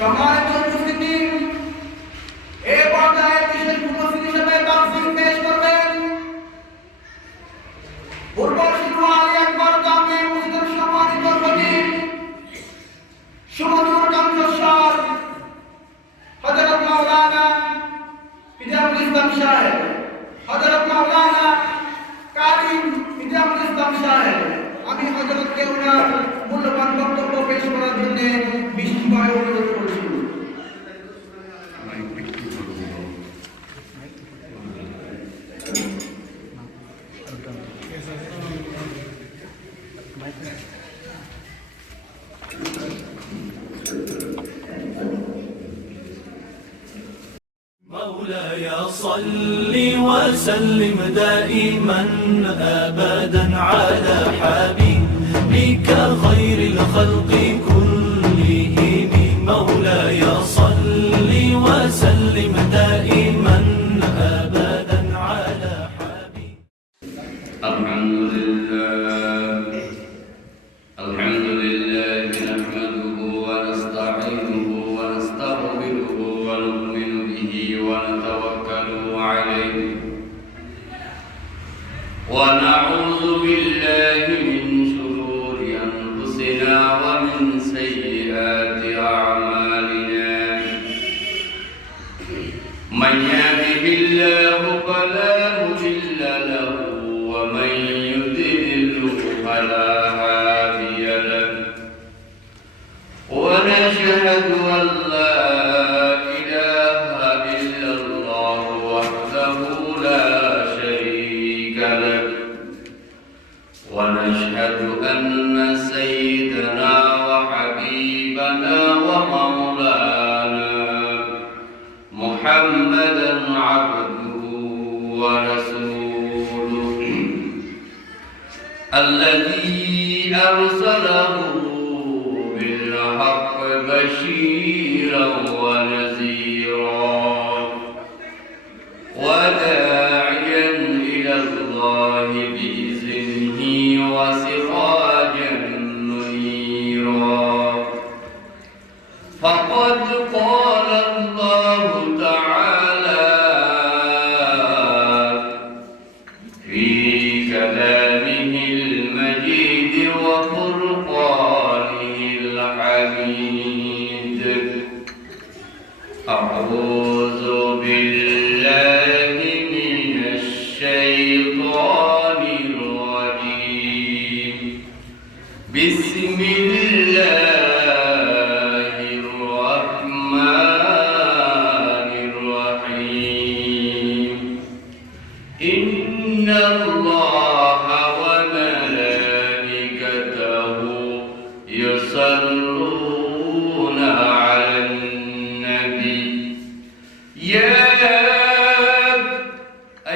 সম্মানিত উপস্থিতি, এই পর্যায়ে বিশেষ উপস্থিতি হিসেবে তাফসীর পেশ করবেন পূর্ব শিরু আলী আকবর জামিয়া মসজিদের সম্মানিত খতিব সুমধুর কণ্ঠস্বর হযরত মাওলানা ইজাজুল ইসলাম সাহেব, হযরত মাওলানা কারিম ইজাজুল ইসলাম সাহেব। আমি হযরতকে ওনার মূল্যবান বক্তব্য পেশ করার জন্য বিশেষভাবে অনুরোধ করছি। مولاي صل وسلم دائما أبدا على حبيبك خير الخلق كلهم. مولاي صل وسلم دائما أبدا على حبيبك. الحمد لله نحمده ونستعينه ونستغفره ونؤمن به ونتوكل عليه ونعوذ بالله من شرور أنفسنا ومن سيئات أعمالنا. من يهده الله فلا مضل له ومن يضلل فلا هادي له. ونشهد أن لا إله إلا الله وحده لا شريك له. ونشهد أن سيدنا وحبيبنا ومولانا محمدا عبده ورسوله الذي أرسله بالحق بشيرا ونذيرا وداعيا إلى الله بإذنه وسراجا منيرا. فقد قال الله تعالى في كلامه المجيد وفرقانه الحميد. أعوذ بالله من الشيطان الرجيم. بسم الله الرحمن الرحيم. إن الله وملائكته يصلون على النبي يا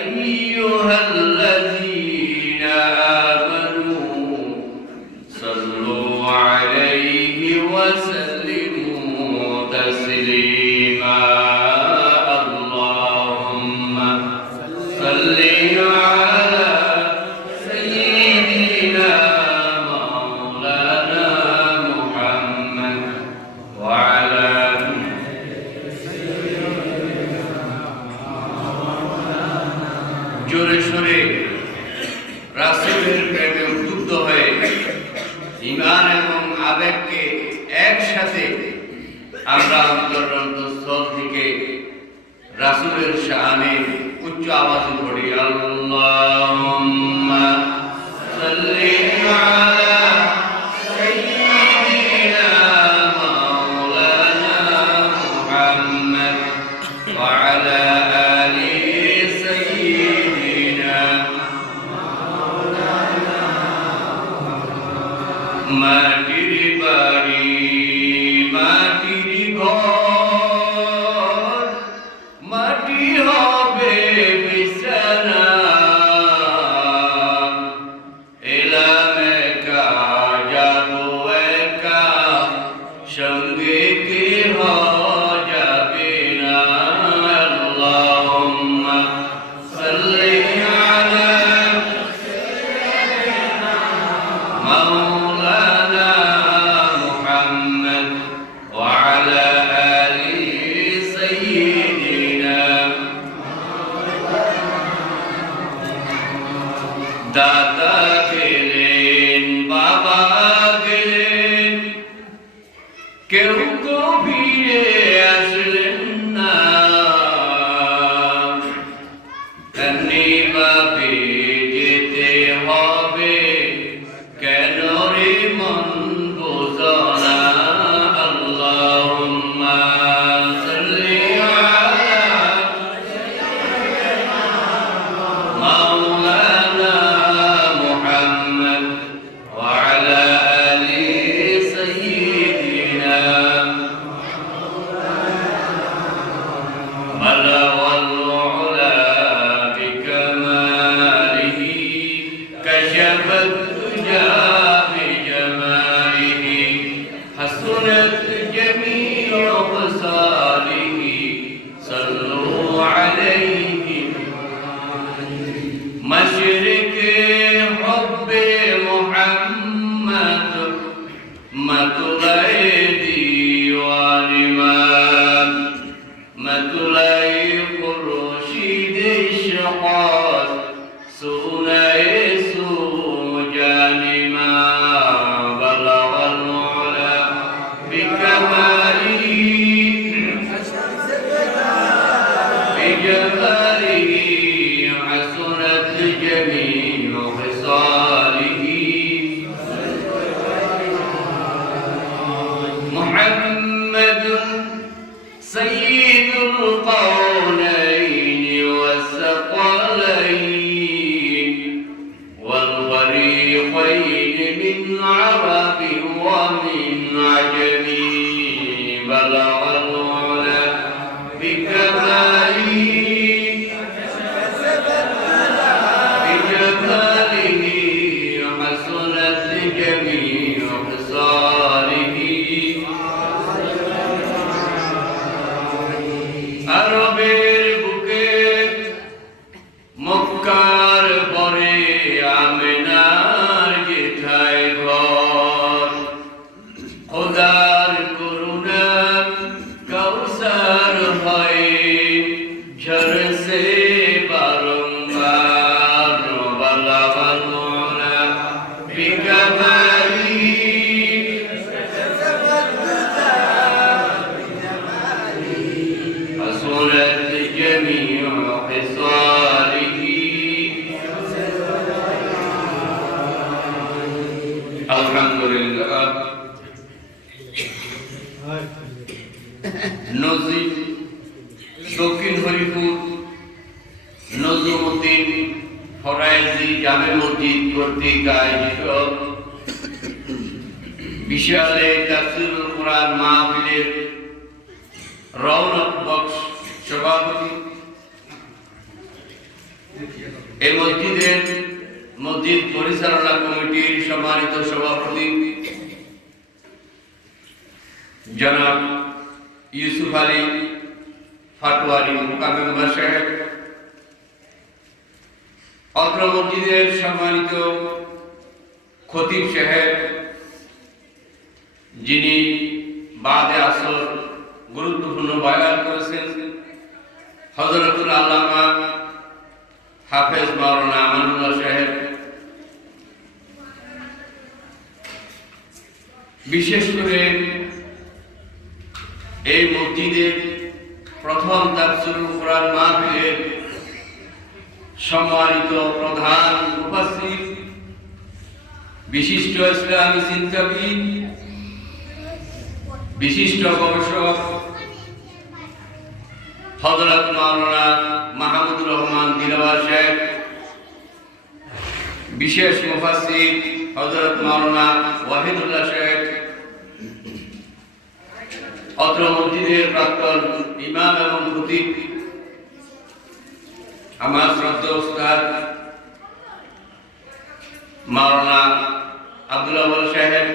أيها الذين آمنوا صلوا عليه وسلموا تسليما. اللهم صل على سيدنا مولانا محمد وعلى জোরে সোরে রাসূলের প্রেমে উদ্বুদ্ধ হয়ে ঈমান এবং আবেগকে একসাথে আমরা অন্তরস্থল থেকে রাসূলের শানে উচ্চ আওয়াজে পড়ি আল্লাহুম্মা সাল্লি আলা সাইয়্যিদিনা মাওলানা মুহাম্মদ ওয়া আলা আলি সাইয়্যিদিনা মাওলানা মাটির বাড়ি মাটির ঘর মাটি হবে বিছানা এলাম একা যাবো একা সঙ্গে কেহ যাবে না। আল্লাহুম্মা সাল্লি আলা মাওলানা মুহাম্মদ ওয়া আলা তো ফিরে আসলেন না, এমনি ভাবে যেতে হবে কেন রে মন বোঝো না। আল্লাহুম্মা সাল্লি আলা মাওলানা মুহাম্মদ ওয়া আলা আলি সাইয়্যিদিনা بلغ العلا بكماله كشف الدجى بجماله حسنت جميع خصاله صلوا عليه مشرق حب محمد مطلع ديوان مطلع خورشید شقاق سونای سوجان ما بلغ العلا بکماله بجماله حسنت جمیع خصاله محمد سيد القولين والثقلين والفريقين من عرب ومن عجم بلغ العلا بكماله بجماله حسنت جميع خصاله আরবের বুকে মক্কার পরে আমিনার যেথায় ঘর খোদার করুণা কাউসার হয় ঝরসে বারংবার বালাগাল মোলা বিকামালি حسنت جميع خصاله আলহামদুলিল্লাহ। নজির দক্ষিণ হরিপুর নজরুদ্দিন ফরায়েজি জামে মসজিদ কর্তৃক আয়োজিত বিশালে তাফসীরুল কুরআন মাহফিলের রওনক বক্স সভাপতি, এই মসজিদ পরিচালনা কমিটির সম্মানিত সভাপতি জনাব ইউসুফ আলী ফাটোয়ারি মুকাদ্দম সাহেব, অত্র মসজিদের সম্মানিত খতিব সাহেব যিনি বাদে আসর গুরুত্বপূর্ণ বয়ান করেছেন, হযরতুল আল্লামা হাফেজ মাওলানা আমানুল্লাহ সাহেব, বিশেষ করে এই মসজিদের প্রথম তাফসীরুল কুরআন মাহফিলের সম্মানিত প্রধান মুফাসসির বিশিষ্ট ইসলামী চিন্তাবিদ, বিশিষ্ট গবেষক হযরত মাওলানা মাহমুদুর রহমান দিলওয়ার সাহেব, বিশেষ মুফাসসির হযরত মাওলানা ওয়াহিদুল্লাহ সাহেব, অত্র মসজিদের প্রাক্তন ইমাম এবং খতিব আমার শ্রদ্ধেয় উস্তাদ মাওলানা আব্দুল আউয়াল সাহেব,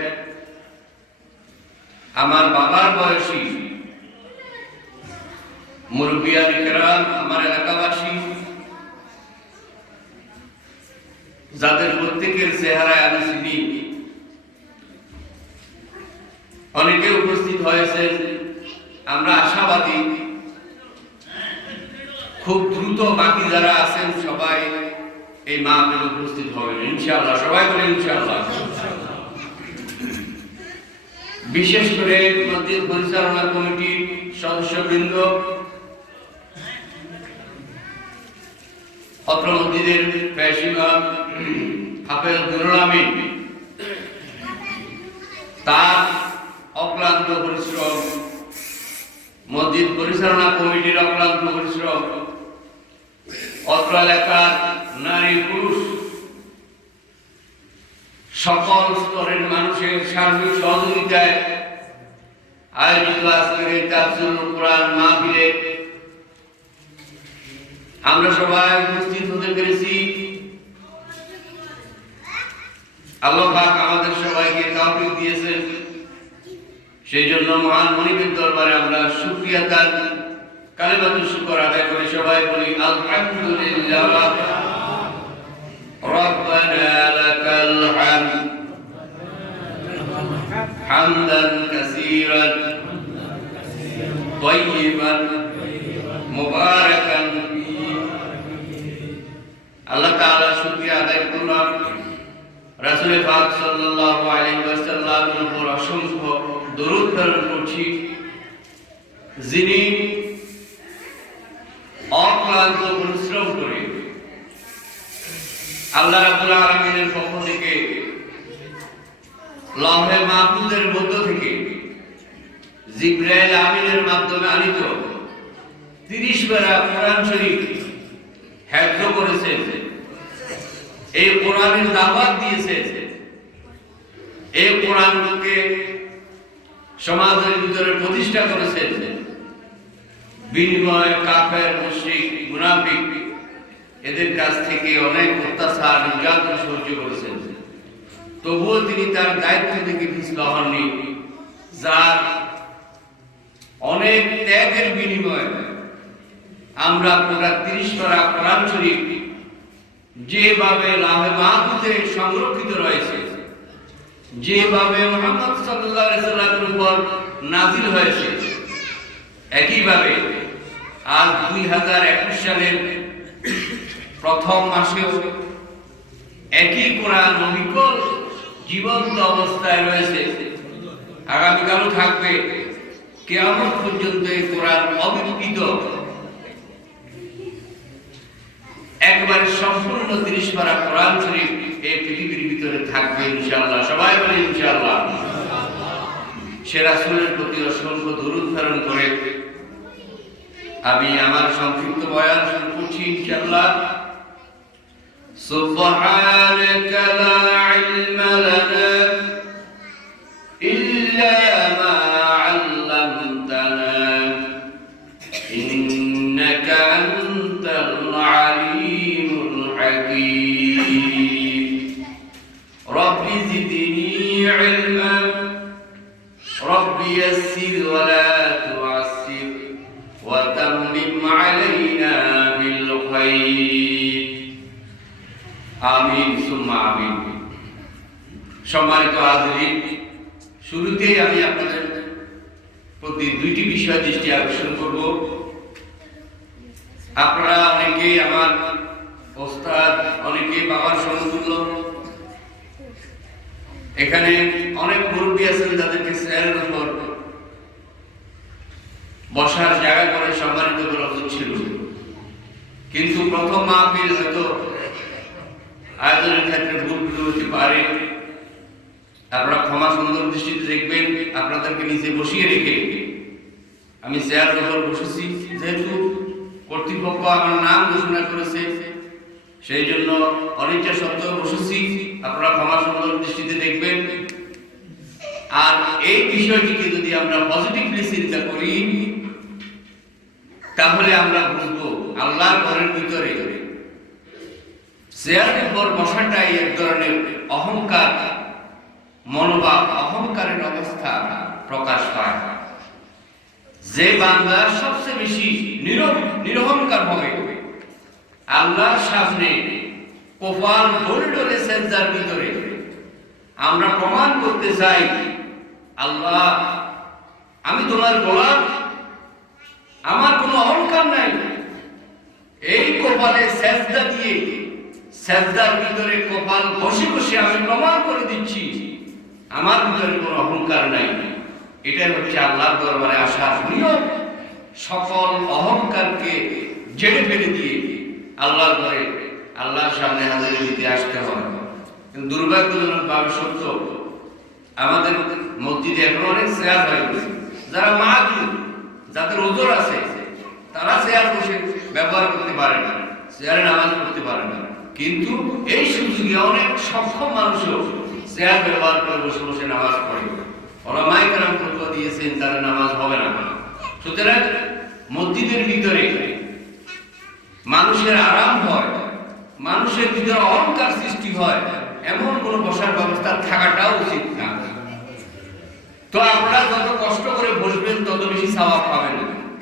আমার বাবার বয়সী মুরব্বিয়ান কিরাম, আমার এলাকাবাসী, যাদের প্রত্যেকের চেহারায় আমি চিনি, অনেকে উপস্থিত হয়েছেন। আমরা আশাবাদী খুব দ্রুত বাকি যারা আছেন সবাই এই মাহফিলে উপস্থিত হবেন ইনশাআল্লাহ। সবাই বলেন ইনশাআল্লাহ। বিশেষ করে মসজিদ পরিচালনা কমিটির সদস্যবৃন্দ, অত্র মসজিদের প্যাসিমাম হাফেজ নুরুল আমিন, তার অক্লান্ত পরিশ্রম, মসজিদ পরিচালনা কমিটির অক্লান্ত পরিশ্রম, অত্র এলাকার নারী পুরুষ সকল স্তরের মানুষের সার্বিক সহযোগিতায় আয়োজিত আজকের এই তাফসীরুল কোরআন মাহফিলে আমরা সবাই উপস্থিত হতে পেরেছি। আল্লাহ পাক আমাদের সবাইকে তৌফিক দিয়েছেন, সেই জন্য মহান মনিবের দরবারে আমরা শুকরিয়া দান কালিমাতুশ শুকর আদায় করে সবাই বলি আলহামদুলিল্লাহ। ربنا لك الحمد حمدا كثيرا طيبا مباركا فيه। আল্লাহ তাআলা শুকরিয়া আদায় করলাম, রাসূল পাক সাল্লাল্লাহু আলাইহি ওয়াসাল্লামের উপর অসংখ্য দরুদ প্রেরণ করছি, যিনি অক্লান্ত পরিশ্রম করে আল্লাহ রাব্বুল আলামিনের পক্ষ থেকে লৌহে মাহফুজের মধ্য থেকে জিবরাইল আমিনের মাধ্যমে আনিত 30 পারা কোরআন শরীফ হিফজ করেছেন, এই কোরআনের দাওয়াত দিয়েছেন, এই কোরআনকে সমাজের ভিতরে প্রতিষ্ঠা করেছেন। বিনিময় কাফের, মুশরিক, মুনাফিক এদের কাছ থেকে অনেক অত্যাচার নির্যাতন সহ্য করেছেন, তবুও তিনি তার দায়িত্ব থেকে পিছপা হননি। যার অনেক ত্যাগের বিনিময়ে আমরা পুরা 30 পারা কোরআন শরীফ যেভাবে লাহে মাহফুজে সংরক্ষিত রয়েছে, যেভাবে মুহাম্মদ সাল্লাল্লাহু আলাইহি সাল্লামের উপর নাযিল হয়েছে, একইভাবে আজ 2021 সালের প্রথম মাসেও একই কোরআন অবিকল জীবন্ত অবস্থায় রয়েছে, আগামীকালও থাকবে, কিয়ামত পর্যন্ত এই কোরআন অবিকৃত একবারে সম্পূর্ণ 30 পারা কোরআন শরীফ এই পৃথিবীর ভিতরে থাকবে ইনশাআল্লাহ। সবাই বলে ইনশাআল্লাহ। সে রাসূলের প্রতি অসংখ্য দরুদ প্রেরণ করে আমি আমার সংক্ষিপ্ত বয়ান শুরু করছি ইনশাআল্লাহ। সুবহানাকা লা ইলমা লানা ইল্লা মা 'আল্লামতানা ইন্নাকা আনতাল আলিমুল হাকীম। রব্বি জিদনি ইলমা রব্বি ইয়াসসির ওয়া লা তু'আসসির ওয়া তাম্মিম আলাইনা বিল খায়র। আমিন সুম্মা আমিন। সম্মানিত হাজরিন, শুরুতেই আমি আপনাদের প্রতি দুইটি বিষয় দৃষ্টি আকর্ষণ করব। আপনারা অনেকেই আমার ওস্তাদ, অনেকেই বাবার সমতুল্য। এখানে অনেক মুরব্বী আছেন, তাদেরকে চেয়ারের উপর বসার জায়গা করে সম্মানিত করা উচিত ছিল, কিন্তু প্রথম মাহফিল হয়তো আয়োজনের ক্ষেত্রে ভুল হতে পারে। আপনারা ক্ষমা সুন্দর দৃষ্টিতে দেখবেন। আপনাদেরকে নিচে বসিয়ে রেখে আমি চেয়ারের উপর বসেছি, যেহেতু কর্তৃপক্ষ আমার নাম ঘোষণা করেছে, সেই জন্য অনিচ্ছা সত্ত্বেও বসেছি। আপনারা ক্ষমা সুন্দর দৃষ্টিতে দেখবেন। আর এই বিষয়টিকে যদি আমরা পজিটিভলি চিন্তা করি, তাহলে আমরা বুঝবো আল্লাহর ঘরের ভিতরে চেয়ারের উপর বসাটাই এক ধরনের অহংকার মনোভাব, অহংকারের অবস্থা প্রকাশ পায়। যে বান্দা সবচেয়ে বেশি নিরহংকার হবে, আল্লাহর সামনে কপাল ডলে ডলে সেজদার ভিতরে আমরা প্রমাণ করতে চাই, আল্লাহ আমি তোমার গোলাম, আমার কোনো অহংকার নাই। এই কপালে সেজদা দিয়ে, সেজদার ভিতরে কপাল বসে বসে আমি প্রমাণ করে দিচ্ছি আমার ভিতরে কোনো অহংকার নাই। এটাই হচ্ছে আল্লাহর দরবারে আসার নিয়ম। সকল অহংকারকে ঝেড়ে ফেলে দিয়ে আল্লাহর ঘরে আল্লাহর সামনে হাজির দিতে আসতে হয়। কিন্তু দুর্ভাগ্যজনকভাবে সত্য, আমাদের মসজিদে এখন অনেক চেয়ার হয়ে গেছে। যারা মাহজুর, যাদের ওজোর আছে, তারা চেয়ার বসে ব্যবহার করতে পারে না, চেয়ারে নামাজ পড়তে পারে না। কিন্তু এই সুযোগে অনেক সক্ষম মানুষও চেয়ার ব্যবহার করে বসে বসে নামাজ পড়ে। ওলামায়ে কেরাম ফতোয়া দিয়েছেন তারা নামাজ হবে না। সুতরাং মসজিদের ভিতরে মানুষের আরাম হয়, মানুষের ভিতরে অহংকার সৃষ্টি হয়, এমন কোন বসার ব্যবস্থা থাকাটাও উচিত না। তো আপনারা যত কষ্ট করে বসবেন তত বেশি সওয়াব পাবেন।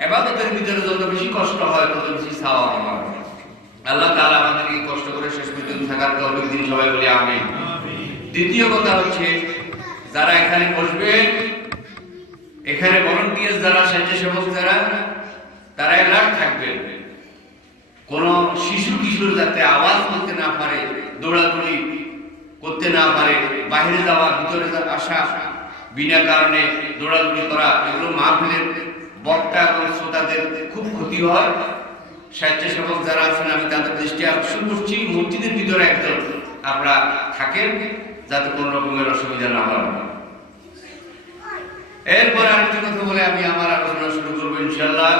ইবাদতের ভিতরে যত বেশি কষ্ট হয় তত বেশি সওয়াব পাবেন। আল্লাহ তাআলা আমাদেরকে কষ্ট করে শেষ পর্যন্ত থাকার তৌফিক দিন, সবাই বলি আমিন। দ্বিতীয় কথা হচ্ছে, যারা এখানে বসবেন, এখানে ভলান্টিয়ার যারা, স্বেচ্ছাসেবক যারা, তারা অ্যালার্ট থাকবেন। কোন শিশু কিশোর যাতে আওয়াজ করতে না পারে, দৌড়াদৌড়ি করতে না পারে, বাইরে যাওয়া, ভিতরে আসা, বিনা কারণে দৌড়াদৌড়ি করা, এগুলো মাহফিলের বক্তা এবং শ্রোতাদের খুব ক্ষতি হয়। স্বেচ্ছাসেবক যারা আছেন আমি তাদের দৃষ্টি আকর্ষণ করছি, মসজিদের ভিতরে একদম আপনারা থাকেন যাতে কোনো রকমের অসুবিধা না হয়। এরপর আরেকটি কথা বলে আমি আমার আলোচনা শুরু করবো ইনশাআল্লাহ।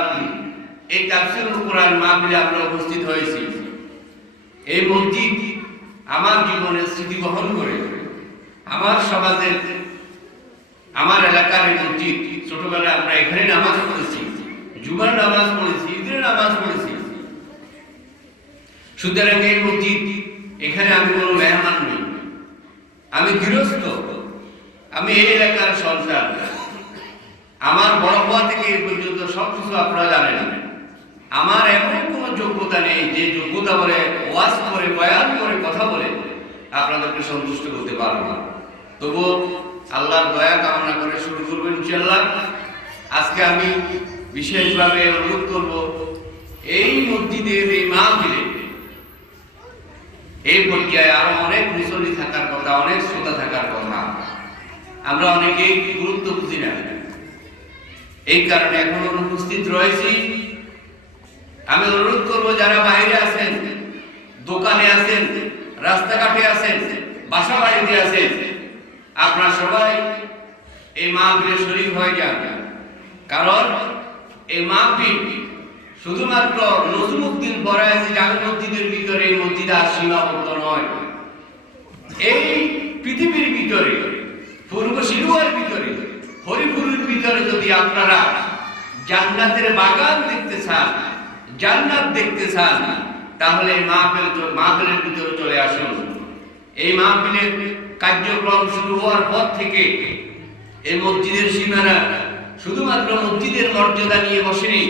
এই তাফসীরুল কোরআন মাহফিলে আমরা উপস্থিত হয়েছি। এই মসজিদ আমার জীবনের স্মৃতি বহন করে, আমার সমাজের, আমার এলাকার এই মসজিদ। ছোটবেলায় আমরা এখানে নামাজ পড়েছি, জুমার নামাজ পড়েছি, ঈদের নামাজ পড়েছি। সুতরাং এই মসজিদ, এখানে আমি কোনো মেহমান নই, আমি গৃহস্থ, আমি এই এলাকার সন্তান। আমার বড় হওয়া থেকে এই পর্যন্ত সবকিছু আপনারা জানেন। আমার এমন কোনো যোগ্যতা নেই যে যোগ্যতা বলে ওয়াজ করে, বয়ান করে, কথা বলে আপনাদেরকে সন্তুষ্ট করতে পারবো না। তবুও আল্লাহর দয়া কামনা করে শুরু করবো ইনশাআল্লাহ। আজকে আমি বিশেষভাবে অনুরোধ করব, এই মসজিদের এই মাহফিলে এই পর্যায়ে আরো অনেক মুসল্লি থাকার কথা, অনেক শ্রোতা থাকার কথা। আমরা অনেকেই গুরুত্ব বুঝি না, এই কারণে এখন অনুপস্থিত রয়েছি। আমি অনুরোধ করবো, যারা বাইরে আছেন, দোকানে আছেন, রাস্তাঘাটে আছেন, বাসা বাড়িতে আছেন, আপনারা সবাই এই মাহফিলে শরীক হয়ে যান। কারণ এই মাহফিল শুধুমাত্র নজরুদ্দিন বরাইজি জামে মসজিদের ভিতরে, এই মসজিদে আর সীমাবদ্ধ নয়। এই পৃথিবীর ভিতরে, পূর্ব সিলুয়ার ভিতরে, হরিপুরের ভিতরে যদি আপনারা জান্নাতের বাগান দেখতে চান, জান্নাত দেখতে চান, তাহলে এই মাহফিলের ভিতরে চলে আসুন। এই মাহফিলের কার্যক্রম শুরু হওয়ার পর থেকে এই মসজিদের সীমানা শুধুমাত্র মসজিদের মর্যাদা নিয়ে বসেনি।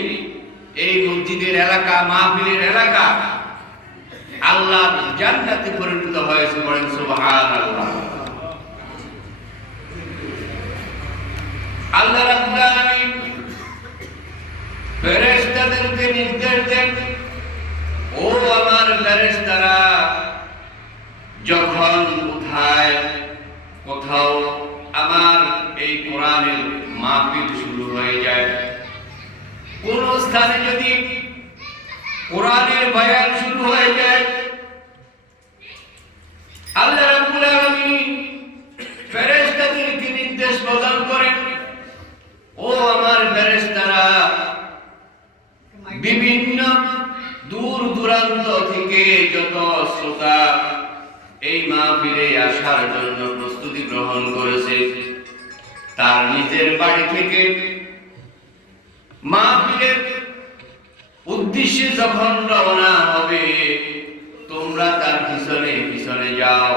এই মসজিদের এলাকা, মাহফিলের এলাকা আল্লাহর জান্নাতে পরিণত হয়েছে। বলেন সুবহানাল্লাহ। আল্লাহ রাব্বুল আলামিন ফেরেশতাদেরকে নির্দেশ দেন, ও আমার ফেরেশতারা, যখন কোথাও আমার এই কোরআনের মাহফিল শুরু হয়ে যায়, কোন স্থানে যদি কোরআনের বয়ান শুরু হয়ে যায়, আল্লাহ রাব্বুল আলামিন ফেরেশতাদেরকে নির্দেশ প্রদান করেন, ও আমার ফেরেশতারা, বিভিন্ন দূর দূরান্ত থেকে যত শ্রোতা এই মাহফিলে আসার জন্য প্রস্তুতি গ্রহণ করেছে, তার নিজের বাড়ি থেকে মাহফিলের উদ্দেশ্যে যখন রওনা হবে, তোমরা তার পিছনে পিছনে যাও।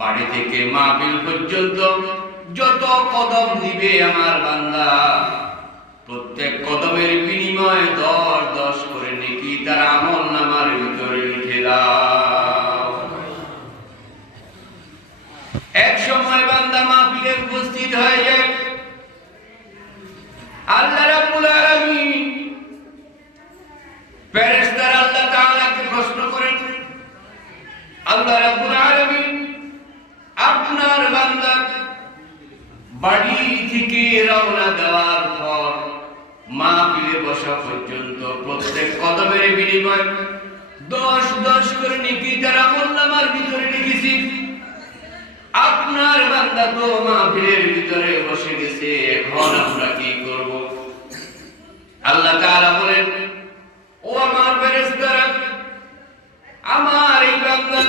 বাড়ি থেকে মাহফিল পর্যন্ত যত কদম দিবে আমার বান্দা, প্রত্যেক কদমের বিনিময়ে 10 করে নেকি তার আমলনামার ভিতরে লিখে দাও। এক সময় বান্দা মাহফিলে উপস্থিত হয়ে যায়, আল্লাহ রাব্বুল আলামিন ফেরেশতারা আল্লাহ তাআলাকে প্রশ্ন করেন, আল্লাহ রাব্বুল আলামিন আপনার বান্দা বাড়ি থেকে রওনা দেওয়ার পর মাহফিলে বসা পর্যন্ত প্রত্যেক কদমের বিনিময় 10 করে নেকি তার আমলনামার ভিতরে লিখেছি। আপনার বান্দা তো মাহফিলের ভিতরে বসে গেছে, এখন আমরা কি করব? আল্লাহ তাআলা বলেন, ও আমার ফেরেশতারা, আমার এই বান্দা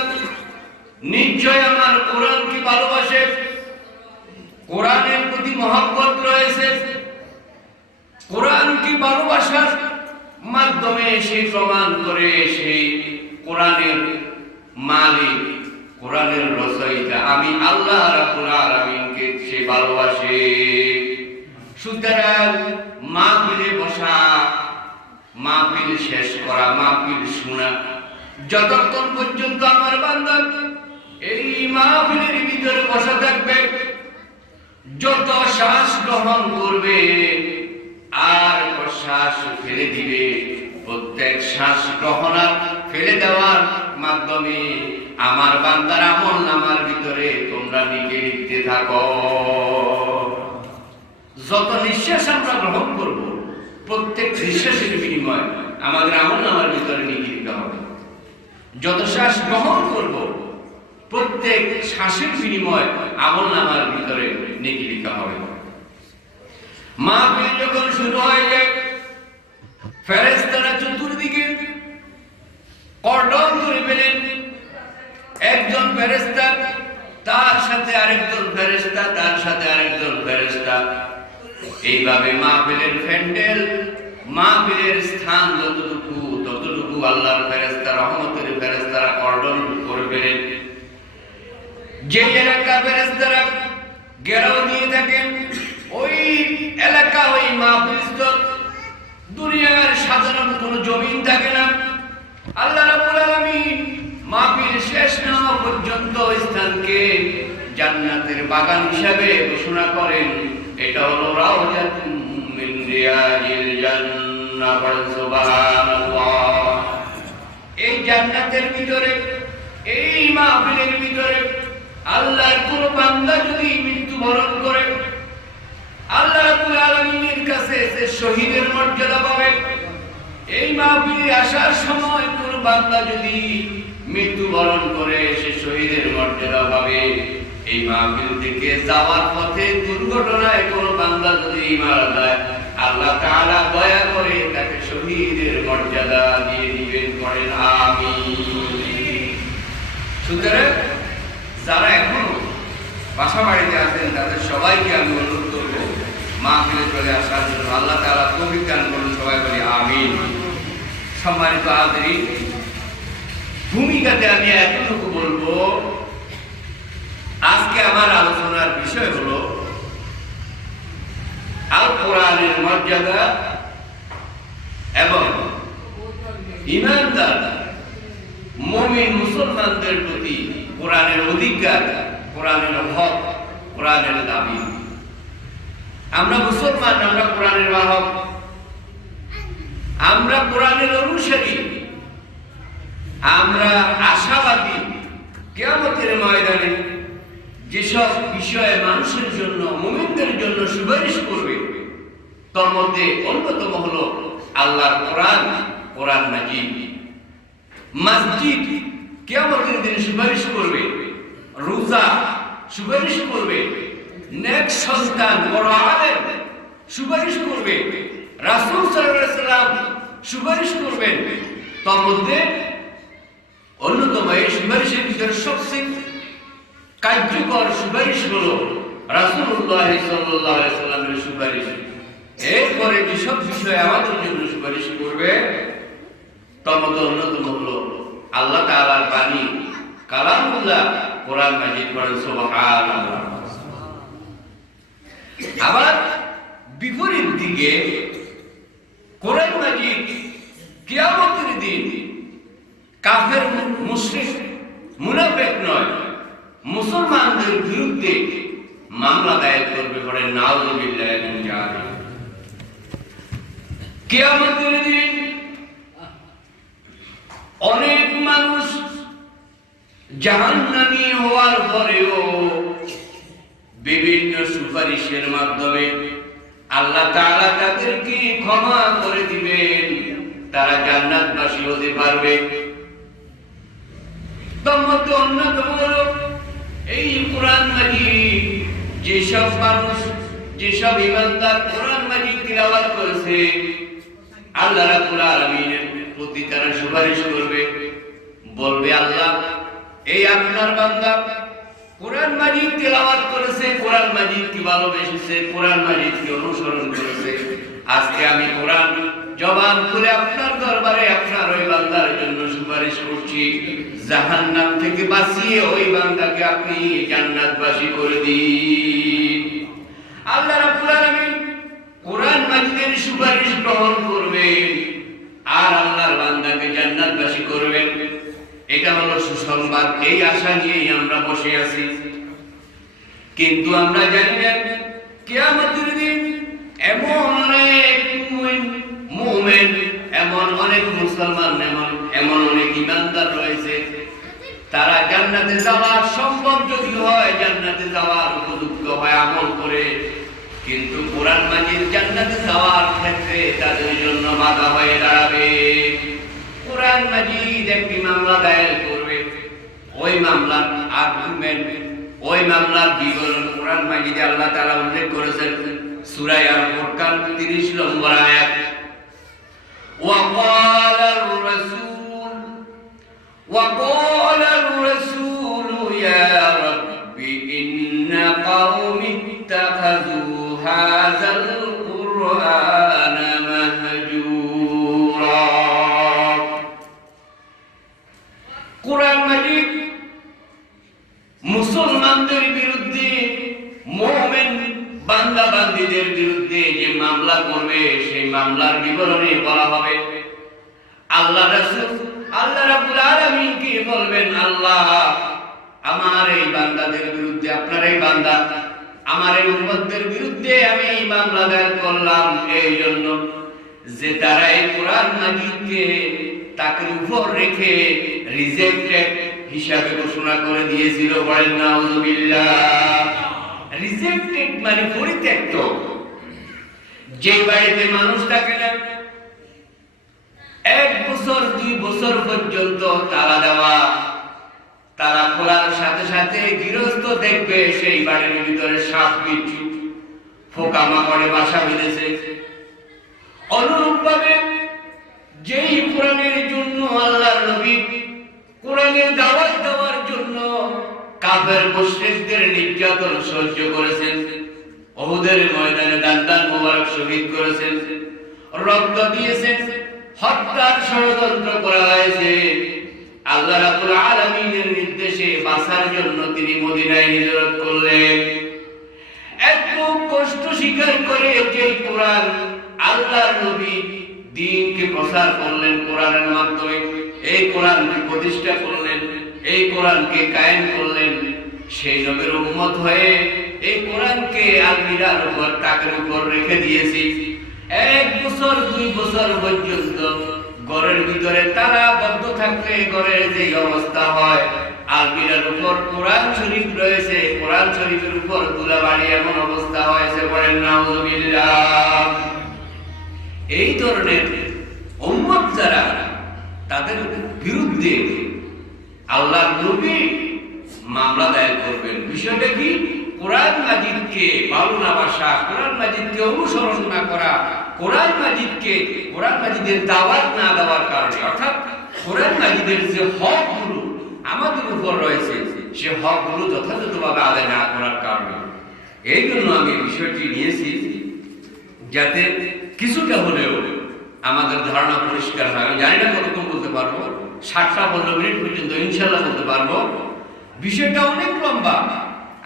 নিশ্চয় আমার কোরআনকে ভালোবাসে, কোরআনের প্রতি মহব্বত রয়েছে, কোরআনকে ভালোবাসার মাধ্যমে সে প্রমাণ করে সেই কোরআনের মালিক, কোরআনের রচয়িতা আমি আল্লাহ রাব্বুল আলামিনকে সে ভালোবাসে। সুতরাং মাহফিলে বসা, মাহফিল শেষ করা, মাহফিল শোনা, যতক্ষণ পর্যন্ত আমার বান্দা এই মাহফিলের ভিতরে বসা থাকবে, যত শ্বাস গ্রহণ করবে আর শ্বাস ফেলে দিবে, প্রত্যেক শ্বাস গ্রহণ আর ফেলে দেওয়ার মাধ্যমে আমার বান্দার আমলনামার ভিতরে তোমরা লিখে লিখতে থাকো। যত নিঃশ্বাস আমরা গ্রহণ করব, প্রত্যেক নিঃশ্বাসের বিনিময় আমাদের আমলনামার ভিতরে লিখে দিতে হবে। যত শ্বাস গ্রহণ করব, প্রত্যেক শ্বাসের বিনিময় আমলনামার ভিতরে নেকি লিখা হবে। মাহফিল যখন শুরু হয়ে যায়, ফেরেশতারা চতুর্দিকে কর্ডন করে ফেলেন। একজন ফেরেশতা, তার সাথে আরেকজন ফেরেশতা, তার সাথে আরেকজন ফেরেশতা, এইভাবে মাহফিলের প্যান্ডেল, মাহফিলের স্থান যতটুকু ততটুকু আল্লাহর ফেরেশতা, রহমতের ফেরেশতারা কর্ডন করে ফেলেন। যে এলাকা ফেরেশতারা ঘেরাও দিয়ে থাকেন, ওই এলাকা, ওই মাহফিলস্থল, দুনিয়ার সাধারণ কোনো জমিন থাকে না। আল্লাহ রাব্বুল আলামিন মাহফিল শেষ না হওয়া পর্যন্ত স্থানকে জান্নাতের বাগান হিসাবে ঘোষণা করেন। এটা হলো রাউজাতুম মিন রিয়াজিল জান্নাহ, সুবহানাল্লাহ। এই জান্নাতের ভিতরে, এই মাহফিলের ভিতরে আল্লাহর কোন বান্দা যদি মৃত্যুবরণ করে, আল্লাহ রাব্বুল আলামিনের কাছে সে শহীদের মর্যাদা পাবে। এই মাহফিলে আসার সময় কোন বান্দা যদি মৃত্যুবরণ করে, সে শহীদের মর্যাদা পাবে। এই মাহফিল থেকে যাওয়ার পথে দুর্ঘটনায় কোন বান্দা যদি মারা যায়, আল্লাহ তাআলা দয়া করে তাকে শহীদের মর্যাদা দিয়ে দিবেন। করেন আমিন। সুতরাং যারা এখনো বাসা বাড়িতে আছেন, তাদের সবাইকে আমি অনুরোধ করব মাহফিলে চলে আসার জন্য। আল্লাহ তাআলা তৌফিক দান করুন, সবাই বলি আমিন। সম্মানিত হাজিরিন, ভূমিকাতে আমি এতটুকু বলবো, আজকে আমার আলোচনার বিষয় হলো আল কোরআনের মর্যাদা এবং ঈমানদার মুমিন মুসলমানদের প্রতি কোরআনের অধিকার, কোরআনের হক, কোরআনের দাবি। আমরা মুসলমান, আমরা কোরআনের বাহক, আমরা কোরআনের অনুসারী, আমরা আশাবাদী কিয়ামতের ময়দানে যেসব বিষয়ে মানুষের জন্য, মুমিনদের জন্য সুপারিশ করবে, তার মধ্যে অন্যতম হলো আল্লাহর কোরআন, কোরআন মাজিদ। মসজিদ কিয়ামতের দিন সুপারিশ করবে, রোজা সুপারিশ করবে, নেক সন্তান, বড় আলেম সুপারিশ করবে, রাসূল সাল্লাল্লাহু আলাইহি ওয়াসাল্লাম সুপারিশ করবেন। তার মধ্যে অন্যতম এই সুপারিশের ভিতরে সবচেয়ে কার্যকর সুপারিশ হলো রাসূলুল্লাহ সাল্লাল্লাহু আলাইহি ওয়াসাল্লামের সুপারিশ। এরপরে যেসব বিষয়ে আমাদের জন্য সুপারিশ করবে, তার মধ্যে অন্যতম হলো আল্লাহ তাআলার বাণী, কালামুল্লাহ, কোরআন মাজিদ। পড়েন সুবহানাল্লাহ। আবার বিপরীত দিকে কোরআন মাজিদ কিয়ামতের দিন কাফের, মুশরিক, মুনাফিক নয়, মুসলমানদের বিরুদ্ধে মামলা দায়ের করবে। পড়েন নাউযুবিল্লাহি মিন যালিক। কিয়ামতের দিন অনেক মানুষ জাহান্নামী হওয়ার পরেও বিভিন্ন সুপারিশের মাধ্যমে আল্লাহ তাআলা তাদেরকে ক্ষমা করে দিবেন, তারা জান্নাতবাসী হতে পারবে। তার মধ্যে অন্যতম হলো এই কোরআন মাজিদ। যেসব মানুষ, যেসব ইমানদার কোরআন মাজিদ তিলাওয়াত করেছে, আল্লাহ রাব্বুল আলামিনের প্রতি তারা সুপারিশ করবে, বলবে আল্লাহ এই আপনার বান্দা কোরআন মাজিদ তিলাওয়াত করেছে, কোরআন মাজিদকে ভালোবেসেছে, কোরআন মাজিদকে অনুসরণ করেছে। আজকে আমি কোরআন জবান খুলে আপনার দরবারে আপনার ওই বান্দার জন্য সুপারিশ করছি, জাহান্নাম থেকে বাঁচিয়ে ওই বান্দাকে আপনি জান্নাতবাসী করে দিন। আল্লাহ রাব্বুল আলামিন কোরআন মাজিদের সুপারিশ গ্রহণ করবেন আর আল্লাহর বান্দাকে জান্নাতবাসী করবেন। এটা হলো সুসংবাদ। এই আশা নিয়েই আমরা বসে আছি, কিন্তু আমরা জানি না কিয়ামতের দিন এমন অনেক মুমিন, এমন অনেক মুসলমান, এমন অনেক ইমানদার রয়েছে, তারা জান্নাতে যাওয়ার সম্ভব যদি হয়, জান্নাতে যাওয়ার উপযুক্ত হয় আমল করে, কিন্তু কোরআন মাজিদ জান্নাতে যাওয়ার ক্ষেত্রে তাদের জন্য বাধা হয়ে দাঁড়াবে। কোরআন মাজিদ একটি মামলা দায়ের করবে, ওই মামলার আর্গুমেন্ট, ওই মামলার বিবরণ কোরআন মাজিদে আল্লাহ তাআলা উল্লেখ করেছেন সূরা আল ফুরকান 30 নম্বর আয়াত। وقال الرسول يا رب إن قومي اتخذوا هذا القرآن مهجورا। কোরআন মাজিদ মুসলমানদের বিরুদ্ধে, মুমিন বান্দা বান্দীদের বিরুদ্ধে যে মামলা করবে, সেই মামলার বিবরণে বলা হবে। আল্লাহ রাসূল আল্লাহ রাব্বুল আলামিন কি বলবেন, আল্লাহ আমার এই বান্দাদের বিরুদ্ধে, আপনার এই বান্দা আমার এই উম্মতদের বিরুদ্ধে আমি এই মামলা দায়ের করলাম এই জন্য যে তারা এই কোরআন মাজিদকে তাকে উপর রেখে রিজেক্টেড হিসাবে ঘোষণা করে দিয়েছিল। বলেন নাউযুবিল্লাহ। রিজেক্টেড মানে পরিত্যক্ত। যে বাড়িতে মানুষ থাকে না, 1 বছর 2 বছর পর্যন্ত তালা দেওয়া, তারা খোলার সাথে সাথে গৃহস্থ দেখবে সেই বাড়ির ভিতরে সাপ বিচ্ছু পোকামাকড়ে বাসা বেঁধেছে। অনুরূপভাবে যেই কোরআনের জন্য আল্লাহর নবী কোরআনের দাওয়াত দেওয়ার জন্য কাফের মুশরিকদের নির্যাতন সহ্য করেছেন, উহুদের ময়দানে দান মোবারক শহীদ করেছেন, রক্ত দিয়েছেন, হত্যার ষড়যন্ত্র করা হয়েছে, আল্লাহ রাব্বুল আলামিনের নির্দেশে বাঁচার জন্য তিনি মদিনায় হিজরত করলেন। এত কষ্ট স্বীকার করে যে কোরআন আল্লাহর নবী দ্বীনকে প্রচার করলেন, কোরআনের মাধ্যমে এই কোরআনকে প্রতিষ্ঠা করলেন, এই কোরআনকে কায়েম করলেন, সেই নবীর উম্মত হয়ে এই কোরআনকে আলমিরার উপর, তাকের উপর রেখে দিয়েছি। 1 বছর 2 বছর পর্যন্ত ঘরের ভিতরে তালা বদ্ধ থাকলে ঘরের যে অবস্থা হয়, আলমিরার উপর কোরআন শরীফ রয়েছে, কোরআন শরীফের উপর ধুলাবালি এমন অবস্থা হয়েছে। বলেন নাউযুবিল্লাহ। এই ধরনের উম্মত যারা, তাদের বিরুদ্ধে আল্লাহর নবী মামলা দায়ের করবেন। বিষয়টা কি? কোরআন মাজিদকে ভালো না বাসা, কোরআন মাজিদকে অনুসরণ না করা, কোরআন মাজিদকে, কোরআন মাজিদের দাওয়াত না দেওয়ার কারণে, অর্থাৎ কোরআন মাজিদের যে হকগুলো আমাদের উপর রয়েছে, সে হকগুলো যথাযথভাবে আদায় না করার কারণে। এই জন্য আমি বিষয়টি নিয়েছি, যাতে কিছুটা হলেও আমাদের ধারণা পরিষ্কার হয়। আমি জানি না কতক্ষণ বলতে পারবো, 60-15 মিনিট পর্যন্ত ইনশাআল্লাহ বলতে পারবো। বিষয়টা অনেক লম্বা।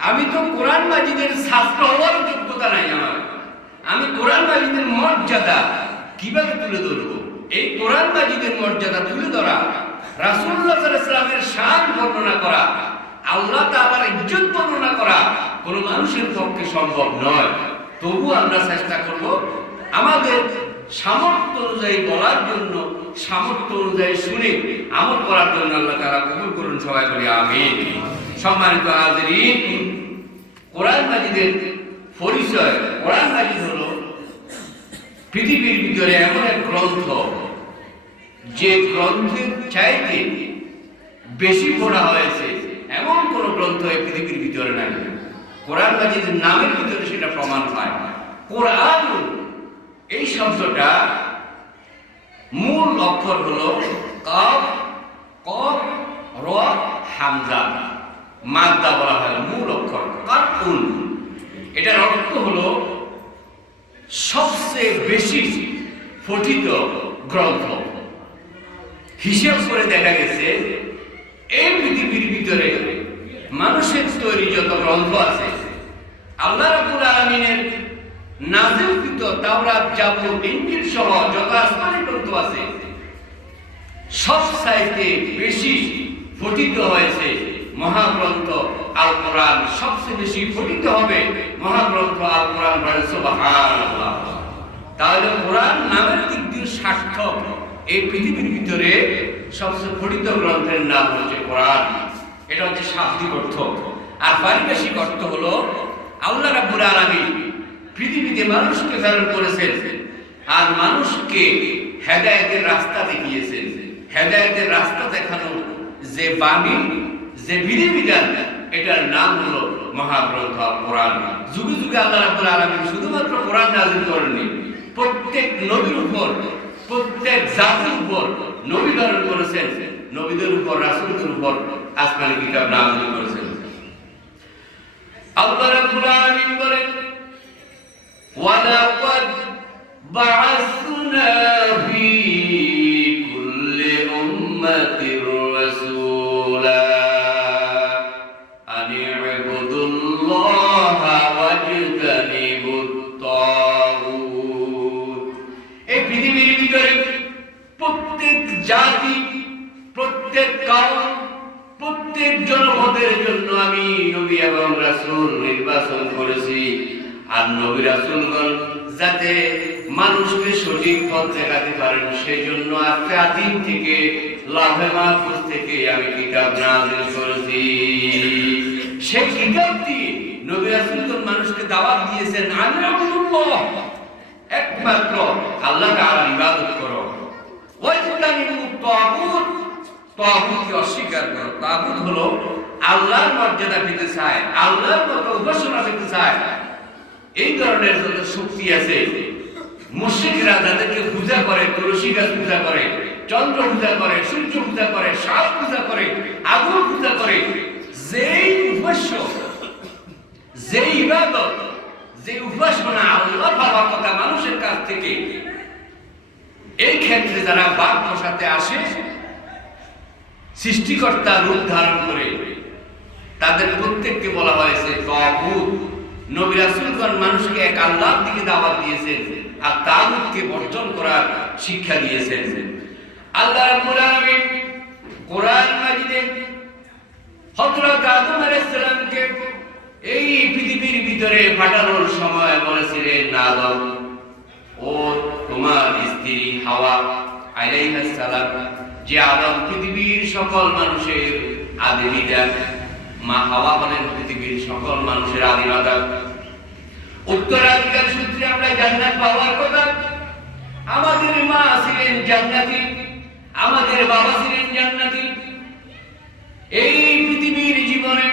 আমি তো কোরআন মাজিদের ছাত্র হওয়ার যোগ্যতা নাই আমার। আমি কোরআন মাজিদের মর্যাদা কিভাবে তুলে ধরবো? এই কোরআন মাজিদের মর্যাদা তুলে ধরা, রাসূলুল্লাহ সাল্লাল্লাহু আলাইহি ওয়াসাল্লামের শান বর্ণনা করা, আল্লাহ তাআলার ইজ্জত বর্ণনা করা কোনো মানুষের পক্ষে সম্ভব নয়। তবু আমরা চেষ্টা করব আমাদের সামর্থ্য অনুযায়ী বলার জন্য, সামর্থ্য অনুযায়ী শুনে আমল করার জন্য। আল্লাহ তাআলা কবুল করুন, সবাই বলি আমিন। সম্মানিত হাজিরিন, কোরআন মাজিদের পরিচয়, কোরআন মাজিদ হলো পৃথিবীর ভিতরে এমন এক গ্রন্থ যে গ্রন্থের চাইতে বেশি পড়া হয়েছে এমন কোন গ্রন্থ এই পৃথিবীর ভিতরে নাই। কোরআন মাজিদের নামের ভিতরে সেটা প্রমাণ পায়। কোরআন এই শব্দটা মূল অক্ষর হলো কাফ কফ র হামজা, মাদ্দা বলা হয় মূল অক্ষর কারউন। এটার অর্থ হলো সবচেয়ে বেশি পঠিত গ্রন্থ। হিসাব করে দেখা গেছে এই পৃথিবীর ভিতরে মানুষের তৈরি যত গ্রন্থ আছে, আল্লাহ রাব্বুল আলামিনের নাযিলকৃত তাওরাত, জাবুর, ইনজিল সহ যত আসমানি গ্রন্থ আছে, সবচাইতে বেশি পঠিত হয়েছে মহাগ্রন্থ আল কোরআন। সবচেয়ে বেশি পঠিত হবে মহাগ্রন্থ আল কোরআন। সুবহানাল্লাহ। তাহলে কোরআন নামের দিক দিয়ে সার্থক। এই পৃথিবীর ভিতরে সবচেয়ে পঠিত গ্রন্থের নাম হচ্ছে কোরআন। এটা হচ্ছে শাব্দিক অর্থ। আর পারিভাষিক অর্থ হলো আল্লাহ রাব্বুল আলামিন পৃথিবীতে মানুষকে প্রেরণ করেছেন আর মানুষকে হেদায়েতের রাস্তা দেখিয়েছেন। হেদায়েতের রাস্তা দেখানো যে বাণী, যে বিধিবিধান, এটার নাম হলো মহাগ্রন্থ আল কোরআন। যুগে যুগে আল্লাহ রাব্বুল আলামিন শুধুমাত্র কোরআন নাযিল করেননি, প্রত্যেক নবীর উপর, প্রত্যেক জাতির উপর নবী প্রেরণ করেছেন। নবীদের উপর, রাসূলদের উপর আসমানি কিতাব নাযিল করেছেন। আল্লাহ রাব্বুল আলামিন বলেন, ওয়ালাকাদ বা'আসনা ফি কুল্লি উম্মাতির রাসূলা আন ই'বুদুল্লাহা ওয়াজতানিবুত তাগুত। এই পৃথিবীর ভিতরে প্রত্যেক জাতি, প্রত্যেক কওম, প্রত্যেক জনপদের জন্য আমি নবী এবং রাসূল নির্বাচন করেছি। আর নবী রাসূলগণ যাতে মানুষকে সঠিক পথ দেখাতে পারেন, সেই জন্য আদিম থেকে লাহে মাহফুজ থেকে আমি কিতাব নাযিল করেছি। সেই কিতাবটি নবী রাসূলগণ মানুষকে দাওয়াত দিয়েছেন, আল্লাহ একমাত্র আল্লাহ তাআলার ইবাদত করো, ওয়াজতানিবুত তাগুত, তাগুতকে অস্বীকার করো। তাগুত হলো আল্লাহর মর্যাদা পেতে চায়, আল্লাহর মতো উপাসনা পেতে চায়। এই ধরনের যত শক্তি আছে, মুশরিকরা যাদেরকে পূজা করে, তুলসী গাছ পূজা করে, চন্দ্র পূজা করে, সূর্য পূজা করে, সাপ পূজা করে, আগুন পূজা করে, যেই উপাস্য, যেই ইবাদত, যে উপাসনা আল্লাহ পাওয়ার কথা মানুষের কাছ থেকে, এই ক্ষেত্রে যারা বাদ বসাতে আসে, সৃষ্টিকর্তা রূপ ধারণ করে, তাদের প্রত্যেককে বলা হয়েছে তাগুত। নবী রাসূলগণ মানুষকে এক আল্লাহর দিকে দাওয়াত দিয়েছেন আর তাগুতকে বর্জন করার শিক্ষা দিয়েছেন। আল্লাহ রাব্বুল আলামিন কোরআন মাজিদে হযরত আদম আলাইহিস সালামকে এই পৃথিবীর ভিতরে পাঠানোর সময় বলেছিলেন, আদম ও তোমার স্ত্রী হাওয়া আলাইহিস সালাম, যে আদম পৃথিবীর সকল মানুষের আদি পিতা, মা হাওয়া হলেন পৃথিবীর সকল মানুষের আদি মাতা। উত্তরাধিকার সূত্রে আমরা জান্নাত পাওয়ার কথা। আমাদের মা ছিলেন জান্নাতি, আমাদের বাবা ছিলেন জান্নাতি। এই পৃথিবীর জীবনে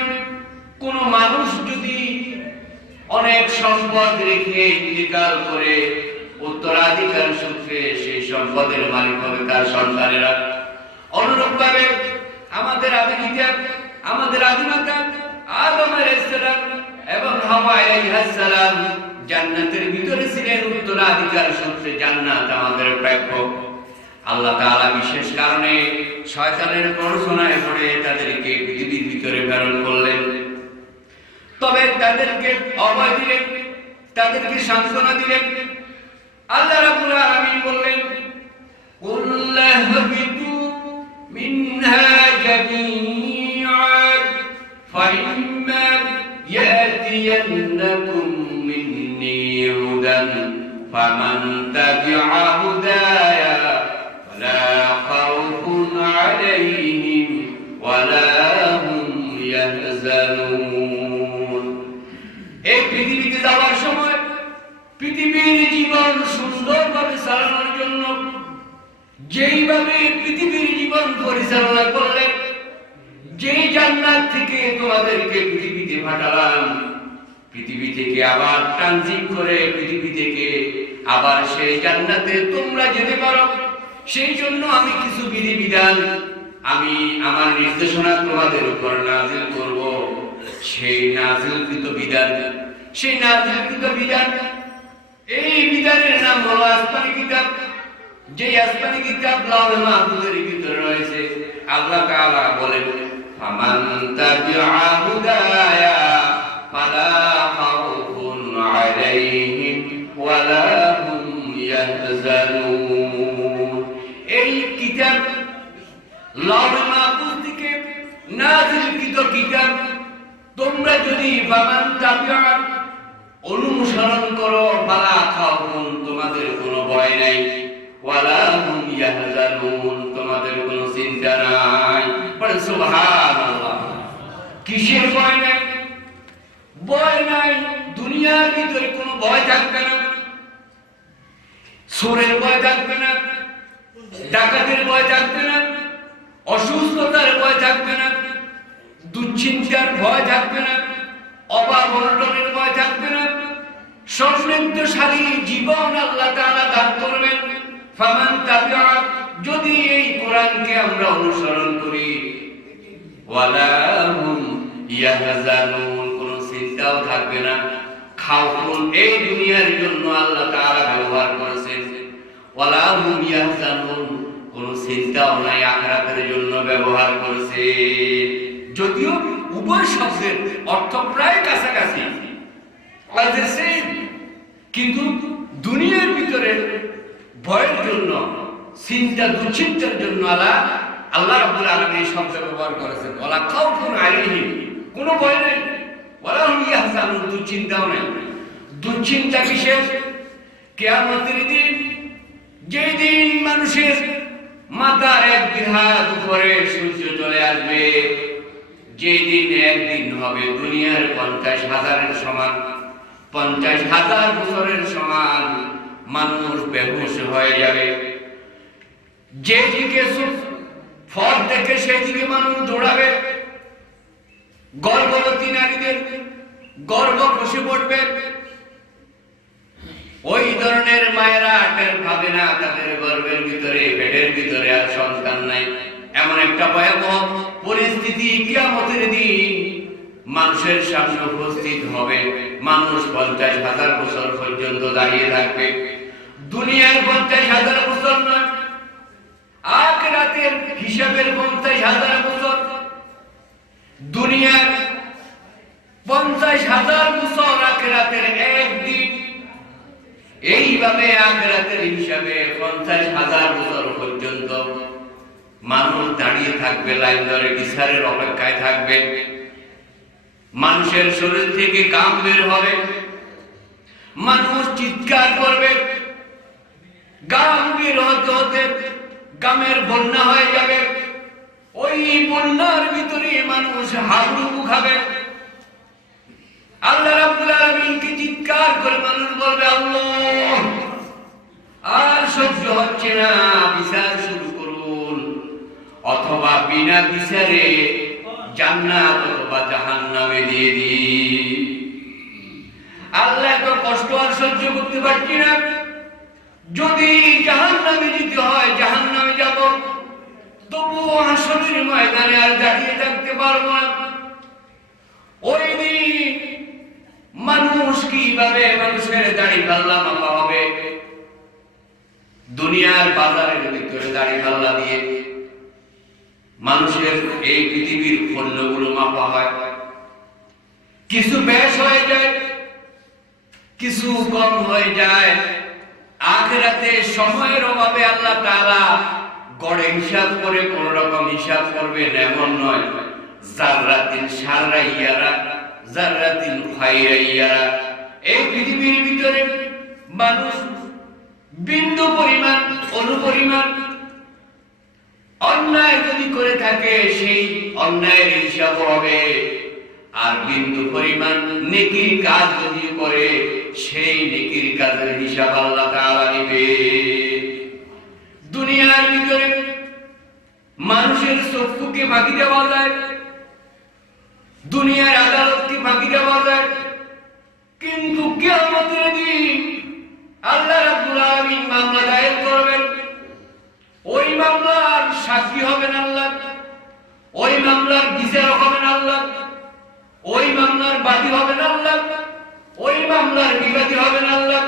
কোন মানুষ যদি অনেক সম্পদ রেখে ইন্তেকাল করে, উত্তরাধিকার সূত্রে সেই সম্পদের মালিক হবে তার সন্তানেরা। অনুরূপভাবে আমাদের আদি পিতা, আমাদের আদিমাতা আদম আলাইহিস সালাম এবং হাওয়া আলাইহিস সালাম জান্নাতের ভিতরে ছিলেন উত্তরাধিকার সূত্রে। জান্নাত আমাদের প্রাপ্য। আল্লাহ তাআলা বিশেষ কারণে শয়তানের প্ররোচনায় পড়ে তাদেরকে পৃথিবীর ভিতরে প্রেরণ করলেন। তবে তাদেরকে অভয় দিলেন, তাদেরকে সান্ত্বনা দিলেন। আল্লাহ রাব্বুল আলামিন বললেন, কুল লাহবিতু মিনহা জামিআন ফাইম্মা ইয়াতিয়ান্নাকুম মিন্নী হুদান ফামান তাবিআ হুদায়া ফালা খাউফুন আলাইহিম ওয়ালা হুম ইয়াহজানুন। এই পৃথিবীতে যাওয়ার সময় পৃথিবীর জীবন সুন্দরভাবে যেইভাবে পৃথিবীর জীবন পরিচালনা করলেন, যেই জান্নাত থেকে তোমাদেরকে পৃথিবীতে পাঠালাম, পৃথিবী থেকে আবার ট্রানজিট করে পৃথিবী থেকে আবার সেই জান্নাতে তোমরা যেতে পারো, সেই জন্য আমি কিছু বিধিবিধান আমি আমার নির্দেশনা তোমাদের উপর নাযিল করব। সেই নাযিলকৃত বিধান, সেই নাযিলকৃত বিধান, এই বিধানের নাম হলো আসমানি কিতাব। যে আসমানি কিতাব লাউহে মাহফুজের ভিতরে রয়েছে। আল্লাহ তাআলা বলেন, ফামান তাবিআ হুদায়া ফালা খাউফুন আলাইহিম ওয়ালা হুম ইয়াহজানুন। এই কিতাব লাউহে মাহফুজ থেকে নাযিলকৃত কিতাব, তোমরা যদি ফামান তাবিআ অনুসরণ করো, ফালা খাউফুন তোমাদের কোনো ভয় নাই, ওয়ালা হুম ইয়াহজানুন তোমাদের কোনো চিন্তা নাই। পড়েন সুবহানাল্লাহ। কিসের ভয় নাই? ভয় নাই, দুনিয়ার ভিতরে কোনো ভয় থাকবে না। চোরের ভয় থাকবে না, ডাকাতের ভয় থাকবে না, অসুস্থতার ভয় থাকবে না, দুশ্চিন্তার ভয় থাকবে না, অভাব অনটনের ভয় থাকবে না। সমৃদ্ধশালী জীবন আল্লাহ তাআলা দান করবেন। ফামান তাবিআ, যদি এই কোরআনকে আমরা অনুসরণ করি, ওয়ালা হুম ইয়াহজানুন কোনো চিন্তাও থাকবে না। খাউফুন এই দুনিয়ার জন্য আল্লাহ তাআলা ব্যবহার করেছেন, ওয়ালা হুম ইয়াহজানুন কোনো চিন্তাও নাই আখিরাতের জন্য ব্যবহার করেছে। যদিও উভয় শব্দের অর্থ প্রায় কাছাকাছি, কিন্তু দুনিয়ার ভিতরে ভয়ের জন্য, চিন্তা দুশ্চিন্তার জন্য আল্লাহ রাব্বুল আলামিন এই শব্দ ব্যবহার করেছেন। ওয়ালা খাউফুন আলাইহিম কোনো ভয় নেই, ওয়ালা হুম ইয়াহজানুন দুশ্চিন্তাও নেই। দুশ্চিন্তা কিসের? কিয়ামতের দিন, যেই দিন মানুষের মাথার এক হাত উপরে সূর্য চলে আসবে, যেই দিন একদিন হবে দুনিয়ার 50,000-এর সমান, 50,000 বছরের সমান। মানুষ বেহুশ হয়ে যাবে। যেদিকে ফল দেখে সেদিকে মানুষ দৌড়াবে। গর্ভবতী নারীদের গর্ভ খসে পড়বে। ওই ধরনের মায়েরা টের পাবে না তাদের গর্ভের ভিতরে, পেটের ভিতরে আর সন্তান নাই। এমন একটা ভয়াবহ পরিস্থিতি কিয়ামতের দিন মানুষের সামনে উপস্থিত হবে। মানুষ 50,000 বছর পর্যন্ত দাঁড়িয়ে থাকবে। দুনিয়ার 50,000 বছর নয়, আখিরাতের হিসাবের 50,000 বছর। দুনিয়ার 50,000 বছর, আখিরাতের একদিন। এইভাবে আখিরাতের হিসাবে 50,000 বছর পর্যন্ত মানুষ দাঁড়িয়ে থাকবে, লাইন ধরে বিচারের অপেক্ষায় থাকবে। মানুষের শরীর থেকে ঘাম বের হবে, মানুষ চিৎকার করবে। ঘাম বের হতে হতে ঘামের বন্যা হয়ে যাবে। ওই বন্যার ভিতরে মানুষ হাবুডুবু খাবে। আল্লাহ রাব্বুল আলামিনকে চিৎকার করে মানুষ বলবে, আল্লাহ আর সহ্য হচ্ছে না, বিচার শুরু করুন, অথবা বিনা বিচারে জান্নাত অথবা জাহান্নামে দিয়ে দিন। আল্লাহ এত কষ্ট আর সহ্য করতে পারছি না, যদি জাহান্নামে যেতে হয় জাহান্নামে যাব, তবুও হাসরের ময়দানে আর দাঁড়িয়ে থাকতে পারবো না। ওই দিন মানুষ কিভাবে মানুষের দাড়ি পাল্লা মাপা হবে? দুনিয়ার বাজারের ভিতরে দাড়ি পাল্লা দিয়ে মানুষের এই পৃথিবীর পণ্যগুলো মাপা হয়। কিছু বেশ হয়ে যায়, কিছু কম হয়ে যায়। আখিরাতে সময়ের অভাবে আল্লাহ তাআলা গড়ে হিসাব করে কোন রকম হিসাব করবেন এমন নয়। জাররাতিন শাররাইয়ারা জাররাতিন খায়রাইয়ারা, এই পৃথিবীর ভিতরে মানুষ বিন্দু পরিমাণ অনুপরিমাণ অন্যায় যদি করে থাকে সেই অন্যায়ের হিসাব হবে, আর বিন্দু পরিমাণ নেকির কাজ যদি করে সেই নেকির কাজের হিসাব আল্লাহ তাআলা নেবে। দুনিয়ার ফাঁকি দেওয়া যায়, দুনিয়ার আদালত কি ফাঁকি দেওয়া যায়, কিন্তু কিয়ামতের দিন আল্লাহ রাব্বুল আলামিন মামলা দায়ের করবেন। ওই মামলার সাক্ষী হবেন আল্লাহ, ওই মামলার বিচারক হবেন আল্লাহ, ওই মামলার বাদী হবেন আল্লাহ, ওই মামলার বিবাদী হবেন আল্লাহ।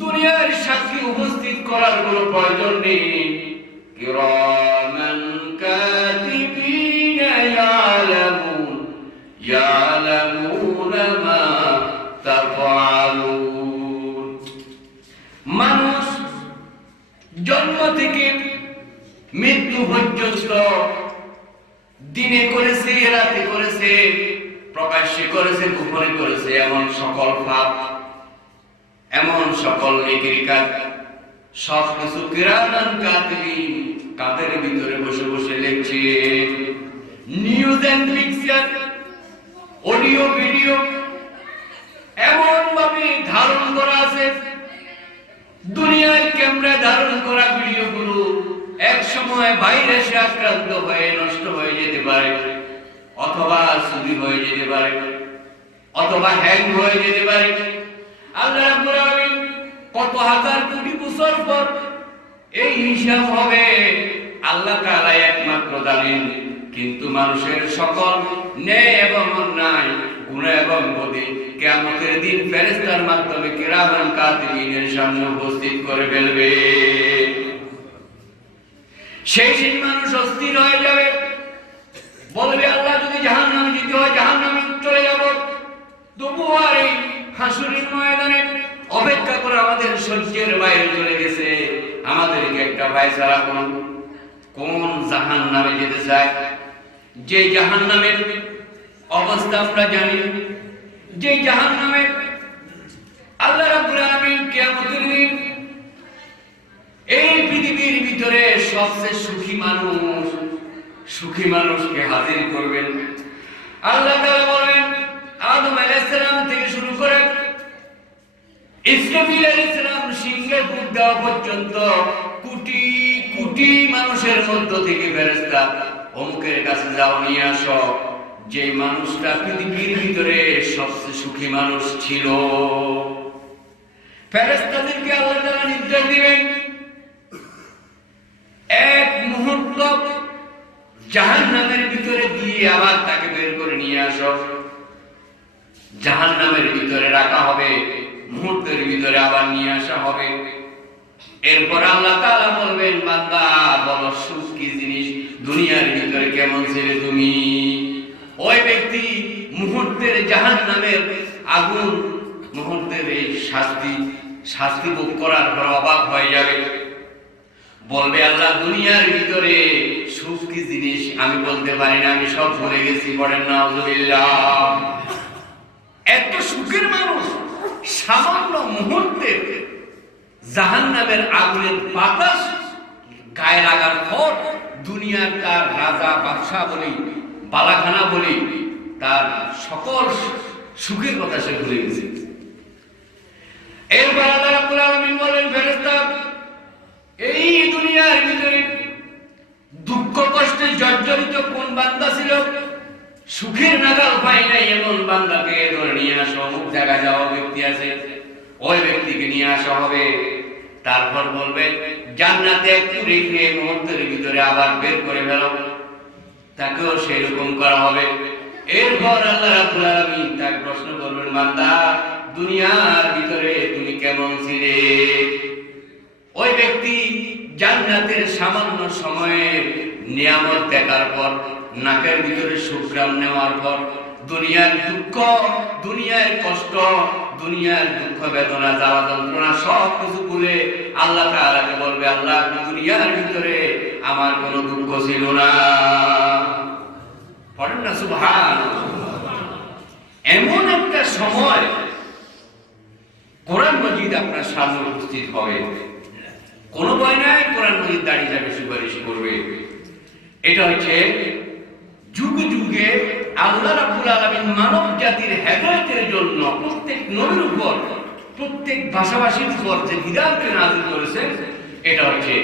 দুনিয়ার সাক্ষী উপস্থিত করার কোনো প্রয়োজন নেই। কিরামান কাতিবিনা ইয়ালামুনা মা তাফআলুন। মানুষ জন্ম থেকে মৃত্যু পর্যন্ত দিনে করেছে, রাতে করেছে, প্রকাশ্যে করেছে, গোপনে করেছে, এমন সকল পাপ, এমন সকল নেকির কাজ সবকিছু কিরামান কাতিবিন কাদের ভিতরে বসে বসে লিখছে। News and picture, audio video এমন ভাবে ধারণ করা আছে, দুনিয়ায় ক্যামেরা ধারণ করা ভিডিওগুলো এক সময় ভাইরাসে আক্রান্ত হয়ে নষ্ট হয়ে যেতে পারে, অথবা চুরি হয়ে যেতে পারে, অথবা হ্যাং হয়ে যেতে পারে। আল্লাহ রাব্বুল আলামিন কত হাজার কোটি বছর পর এই হিসাব হবে আল্লাহ তাআলা একমাত্র জানেন। কিন্তু মানুষের সকল ন্যায় এবং অন্যায়, গুনাহ এবং বদি কিয়ামতের দিন ফেরেশতার মাধ্যমে কিরামান কাতিবিনের সামনে উপস্থিত করে ফেলবে। সেই দিন মানুষ অস্থির হয়ে যাবে, বলবে আল্লাহ যদি জাহান্নামে যেতে হয় জাহান্নামে চলে যাব। তবু আর এই হাসুরের ময়দানে অপেক্ষা করে আমাদের সহ্যের বাইরে চলে গেছে। আমাদেরকে একটা ফয়সালা করুন, কোন জাহান্নামে যেতে চায়। যে জাহান্নামের অবস্থা আমরা জানি, যে জাহান্নামে আল্লাহ রাব্বুল আলামিন কিয়ামতের দিন এই পৃথিবীর ভিতরে সবচেয়ে সুখী মানুষকে হাজির করবেন। আল্লাহ তাআলা বলেন আদম আলাইহিস সালাম থেকে শুরু করে ইসরাফিল আলাইহিস সালাম সিংহে ফুঁক দেওয়া পর্যন্ত কোটি কোটি মানুষের মধ্য থেকে ফেরেশতা অমুকের কাছে যাও, নিয়ে আসো যে মানুষটা পৃথিবীর ভিতরে সবচেয়ে সুখী মানুষ ছিল। ফেরেশতাদেরকে আল্লাহ তাআলা নির্দেশ দিবেন, এক মুহূর্ত জাহান্নামের ভিতরে দিয়ে আবার তাকে বের করে নিয়ে আসো। জাহান্নামের ভিতরে রাখা হবে, মুহূর্তের ভিতরে আবার নিয়ে আসা হবে। এরপর আল্লাহ তাআলা বলবেন, বান্দা বলো সুখ কি জিনিস, দুনিয়ার ভিতরে কেমন ছিলে তুমি। ওই ব্যক্তি মুহূর্তের জাহান্নামের আগুন, মুহূর্তের এই শাস্তি ভোগ করার পর অবাক হয়ে যাবে, বলবে আল্লাহ দুনিয়ার ভিতরে সুখ কি জিনিস আমি বলতে পারি না, আমি সব ভুলে গেছি। পড়েন নাউযুবিল্লাহ। এত সুখের মানুষ সামান্য মুহূর্তের জাহান্নামের আগুনের বাতাস গায়ে লাগার পর দুনিয়ার তার রাজা বাদশা বলি, বালাখানা বলি, তার সকল সুখের কথা সে ভুলে গেছে। এরপর আল্লাহ রাব্বুল আলামিন বলেন, ফেরেশতা এই দুনিয়ার ভিতরে দুঃখ কষ্টে জর্জরিত কোন বান্দা ছিল, সুখের নাগাল পায় নাই এমন বান্দাকে ধরে নিয়ে আসো। অমুক জায়গায় যাওয়া ব্যক্তি আছে, ওই ব্যক্তিকে নিয়ে আসা হবে। তারপর বলবে জান্নাতে একটু রেখে মুহূর্তের ভিতরে আবার বের করে ফেলো, তাকেও সেরকম করা হবে। এরপর আল্লাহ রাব্বুল আলামিন তাকে প্রশ্ন করবেন, বান্দা দুনিয়ার ভিতরে তুমি কেমন ছিলে। ওই ব্যক্তি জান্নাতের সামান্য সময়ের নিয়ামত দেখার পর, নাকের ভিতরে সুঘ্রাণ নেওয়ার পর দুনিয়ার দুঃখ, দুনিয়ার কষ্ট, দুনিয়ার দুঃখ বেদনা, জ্বালা যন্ত্রণা সব কিছু ভুলে আল্লাহ তাআলাকে বলবে, আল্লাহ দুনিয়ার ভিতরে আমার কোনো দুঃখ ছিল না। পড়েন না সুবহানাল্লাহ। এমন একটা সময় কোরআন মাজিদ আপনার সামনে উপস্থিত হবে, কোনো ভয় নাই, কোরআন মাজিদ দাঁড়িয়ে যাবে, সুপারিশ করবে। এটা হচ্ছে যুগে যুগে আল্লাহ রাব্বুল আলামিন মানব জাতির হেদায়েতের জন্য প্রত্যেক নবীর উপর, প্রত্যেক ভাষাভাষীর উপর যে বিধানকে নাযিল করেছেন, এটা হচ্ছে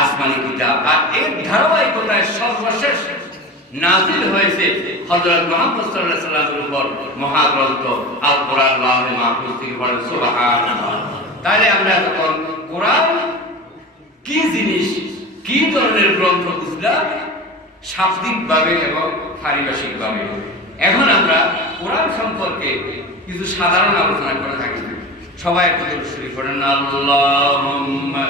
আসমানি কিতাব, আর এর ধারাবাহিকতায় সর্বশেষ নাজিল হয়েছে হযরত মুহাম্মদ সাল্লাল্লাহু আলাইহি ওয়াসাল্লামের উপর মহাগ্রন্থ আল কোরআন, লাউহে মাহফুজ থেকে পড়েন সুবহানাল্লাহ। তাহলে আমরা এখন কোরআন কি জিনিস, কি ধরনের গ্রন্থ বুঝলাম শাব্দিকভাবে এবং পারিভাষিকভাবে। এখন আমরা কোরআন সম্পর্কে কিছু সাধারণ আলোচনা করে থাকি। সবাই একটু দরুদ শরীফ পড়েন, আল্লাহুম্মা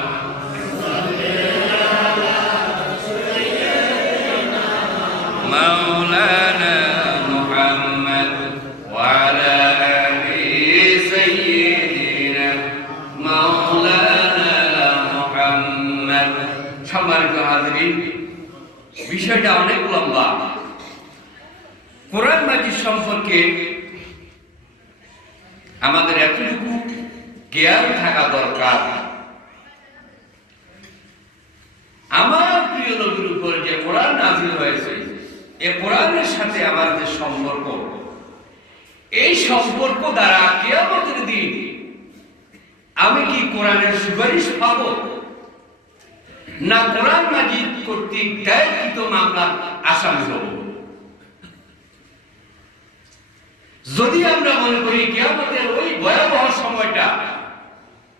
মাওলানা মুহাম্মদ ওয়া আলা আলি সাইয়্যিদিনা মাওলানা মুহাম্মদ। সম্মানিত হাজিরিন, বিষয়টা অনেক লম্বা। কোরআন মাজিদ সম্পর্কে আমাদের এতটুকু জ্ঞান থাকা দরকার। আমার প্রিয় নবীর উপর যে কোরআন নাযিল হয়েছে, এই কোরআনের সাথে আমার যে সম্পর্ক, এই সম্পর্ক দ্বারা কিয়ামতের দিন আমি কি কোরআনের সুপারিশ পাব, না কোরআন মাজিদ কর্তৃক দায়েরকৃত মামলার আসামি হব? যদি আমরা মনে করি কিয়ামতের ওই ভয়াবহ সময়টা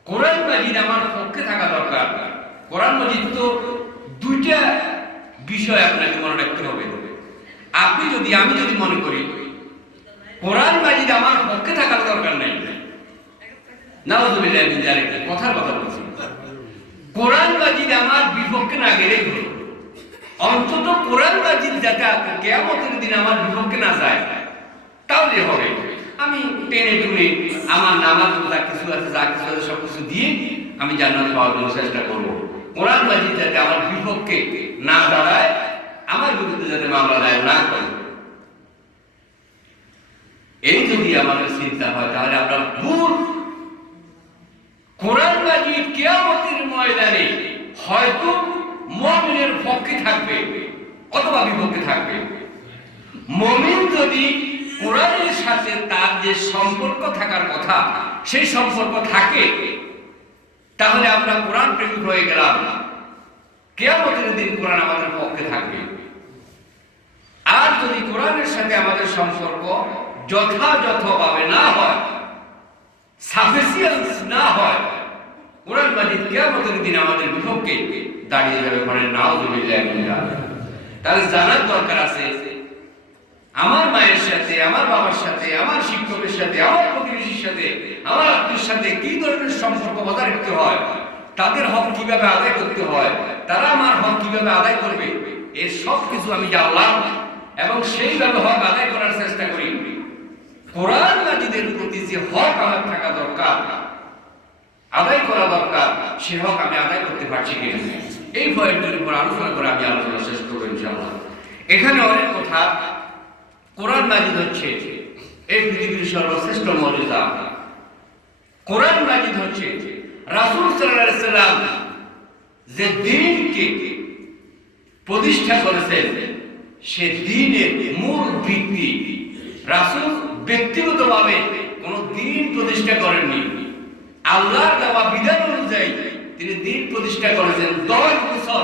কোরআন মাজিদ আমার পক্ষে থাকা দরকার, কোরআন মাজিদ তো দুইটা বিষয় আপনাকে মনে রাখতে হবে। আমি যদি মনে করি কোরআন মাজিদ আমার পক্ষে থাকার দরকার নাই, নাউযুবিল্লাহি মিন যালিক, কথার কথা বলছি, কোরআন মাজিদ আমার বিপক্ষে না গেলেই হলো। অন্তত কোরআন মাজিদ যাতে কিয়ামতের দিন আমার বিপক্ষে না যায় তাহলে হবে। আমি টেনে টুনে আমার নামাজ যা কিছু আছে সবকিছু দিয়ে আমি জান্নাত পাওয়ার জন্য চেষ্টা করবো। কোরআন মাজিদ যাতে আমার বিপক্ষে না দাঁড়ায়, আমার বিরুদ্ধে যাতে মামলা দায়ের না করে, এই যদি আমাদের চিন্তা হয় তাহলে আমরা ভুল। কোরআন মাজিদ কিয়ামতের ময়দানে হয়তো মুমিনের পক্ষে থাকবে অথবা বিপক্ষে থাকবে। মুমিন যদি কোরআনের সাথে তার যে সম্পর্ক থাকার কথা সেই সম্পর্ক থাকে, তাহলে আমরা কোরআন প্রেমিক হয়ে গেলাম, কিয়ামতের দিন কোরআন আমাদের পক্ষে থাকবে। আর যদি কোরআনের সাথে আমাদের সম্পর্ক যথাযথভাবে না হয়, সাফিসিয়েন্স না হয়, কোরআন মাজিদ কিয়ামতের দিন আমাদের বিপক্ষে দাঁড়িয়ে যাবে। মানে নাউযুবিল্লাহি মিন যালিক। তাহলে জানার দরকার আছে আমার মায়ের সাথে, আমার বাবার সাথে, আমার শিক্ষকের সাথে, আমার প্রতিবেশীর সাথে, আমার আত্মীয়ের সাথে কি ধরনের সম্পর্ক বজায় রাখতে হয়, তাদের হক কিভাবে আদায় করতে হয়, তারা আমার হক কিভাবে আদায় করবে, এর সব কিছু আমি জানলাম এবং সেইভাবে হক আদায় করার চেষ্টা করি। কোরআন মাজিদের প্রতি যে হক আমার থাকা দরকার, আদায় করা দরকার, সে হক আমি আদায় করতে পারছি কিনা, এই পয়েন্টের উপর আলোচনা করে আমি আলোচনা শেষ করবো ইনশাআল্লাহ। এখানে অনেক কথা। কোরআন মাজিদ হচ্ছে এই পৃথিবীর সর্বশ্রেষ্ঠ মুজিজা। কোরআন মাজিদ হচ্ছে রাসূল সাল্লাল্লাহু আলাইহি সাল্লাম যে দ্বীনকে প্রতিষ্ঠা করেছেন, সে দ্বীনের মূল ভিত্তি। রাসূল ব্যক্তিগতভাবে কোন দ্বীন প্রতিষ্ঠা করেননি, আল্লাহর দেওয়া বিধান অনুযায়ী তিনি দ্বীন প্রতিষ্ঠা করেছেন। 10 বছর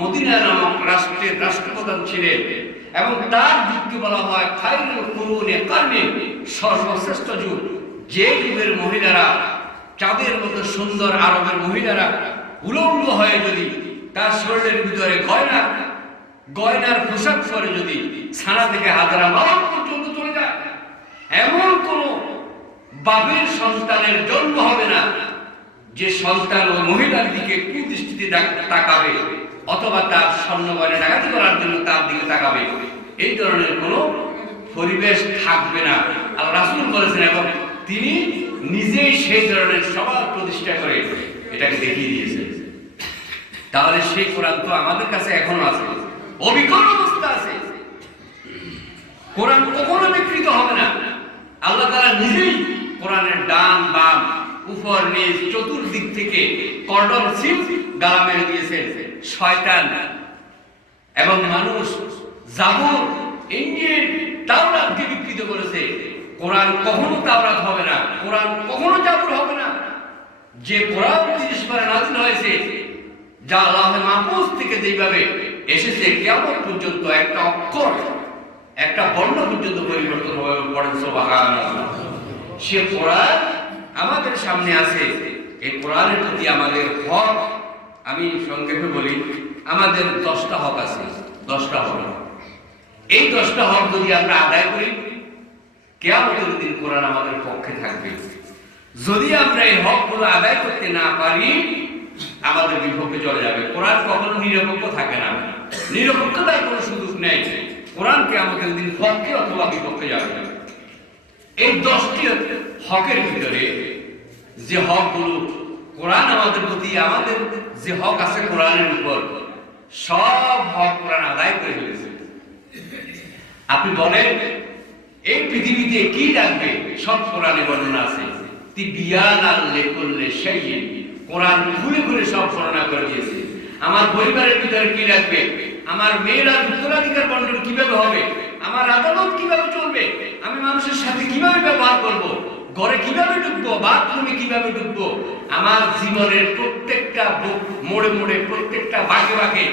মদিনা নামক রাষ্ট্রের রাষ্ট্রপ্রধান ছিলেন এবং তার যুগকে বলা হয় খায়রুল কুরুনে কারনি, সর্বশ্রেষ্ঠ যুগ। যে যুগের মহিলারা চাঁদের মতো সুন্দর, আরবের মহিলারা উলঙ্গ হয়ে যদি তার শরীরের ভিতরে গয়নার পোশাক পরে যদি ছানা থেকে হাজারা মাস পর্যন্ত চলে যায়, এমন কোন বাপের সন্তানের জন্ম হবে না যে সন্তান ওই মহিলার দিকে কুদৃষ্টিতে তাকাবে অথবা তার স্বর্ণ গয়না ডাকাতি করার জন্য তার দিকে তাকাবে। এই ধরনের কোন পরিবেশ থাকবে না, আল্লাহ রাসূল বলেছেন, এবং তিনি নিজেই সেই ধরনের সমাজ প্রতিষ্ঠা করে এটাকে দেখিয়ে দিয়েছেন। তাহলে সেই কোরআন তো আমাদের কাছে এখনো আছে, অবিকল অবস্থা আছে। কোরআন কখনো বিকৃত হবে না। আল্লাহ তাআলা নিজেই কোরআনের ডান বাম উপর নিচ চতুর্দিক থেকে কর্ডন সিল গালা মেরে দিয়েছেন। শয়তান এবং মানুষ জাবুর, ইনজিল, তাওরাতকে বিকৃত করেছে। কোরআন কখনো তাওরাত হবে না, কোরআন কখনো জাবুর হবে না। যে কোরআন 30 বার নাযিল হয়েছে, যা আল্লাহে মাহফুজ থেকে যেভাবে এসেছে কিয়ামত পর্যন্ত একটা অক্ষর একটা বর্ণ পর্যন্ত পরিবর্তন হবে পড়েন সুবহানাল্লাহ। সে কোরআন আমাদের সামনে আছে। এই কোরআনের প্রতি আমাদের হক, আমি সংক্ষেপে বলি, আমাদের 10টা হক আছে। 10টা হক, এই 10টা হক যদি আমরা আদায় করি কিয়ামতের দিন কোরআন আমাদের পক্ষে থাকবে। যদি আমরা এই হকগুলো আদায় করতে না পারি আমাদের বিপক্ষে চলে যাবে। কোরআন কখনো নিরপেক্ষ থাকে না, নিরপেক্ষতার কোনো সুযোগ নেই। কোরআন কিয়ামতের দিন পক্ষে অথবা বিপক্ষে যাবে। এই 10টি হকের ভিতরে যে হকগুলো কোরআন আমাদের প্রতি, আমাদের যে হক আছে কোরআনের উপর, সব হক কোরআন আদায় করে ফেলেছে। আপনি বলেন এই পৃথিবীতে কি লাগবে? সব কোরআনে বর্ণনা আছে। তিবিয়ানাল লিকুল্লি শাইইন, কোরআন খুলে খুলে সব বর্ণনা করে দিয়েছে। আমার পরিবারের ভিতরে কি লাগবে, আমার মেয়েরা উত্তরাধিকার বন্টন কিভাবে হবে, আমার আদালত কিভাবে চলবে, আমি মানুষের সাথে কিভাবে ব্যবহার করব, ঘরে কিভাবে ঢুকবো, বাথরুমে কিভাবে ঢুকবো, আমার জীবনের প্রত্যেকটা মোড়ে মোড়ে প্রত্যেকটা বাঁকে বাঁকে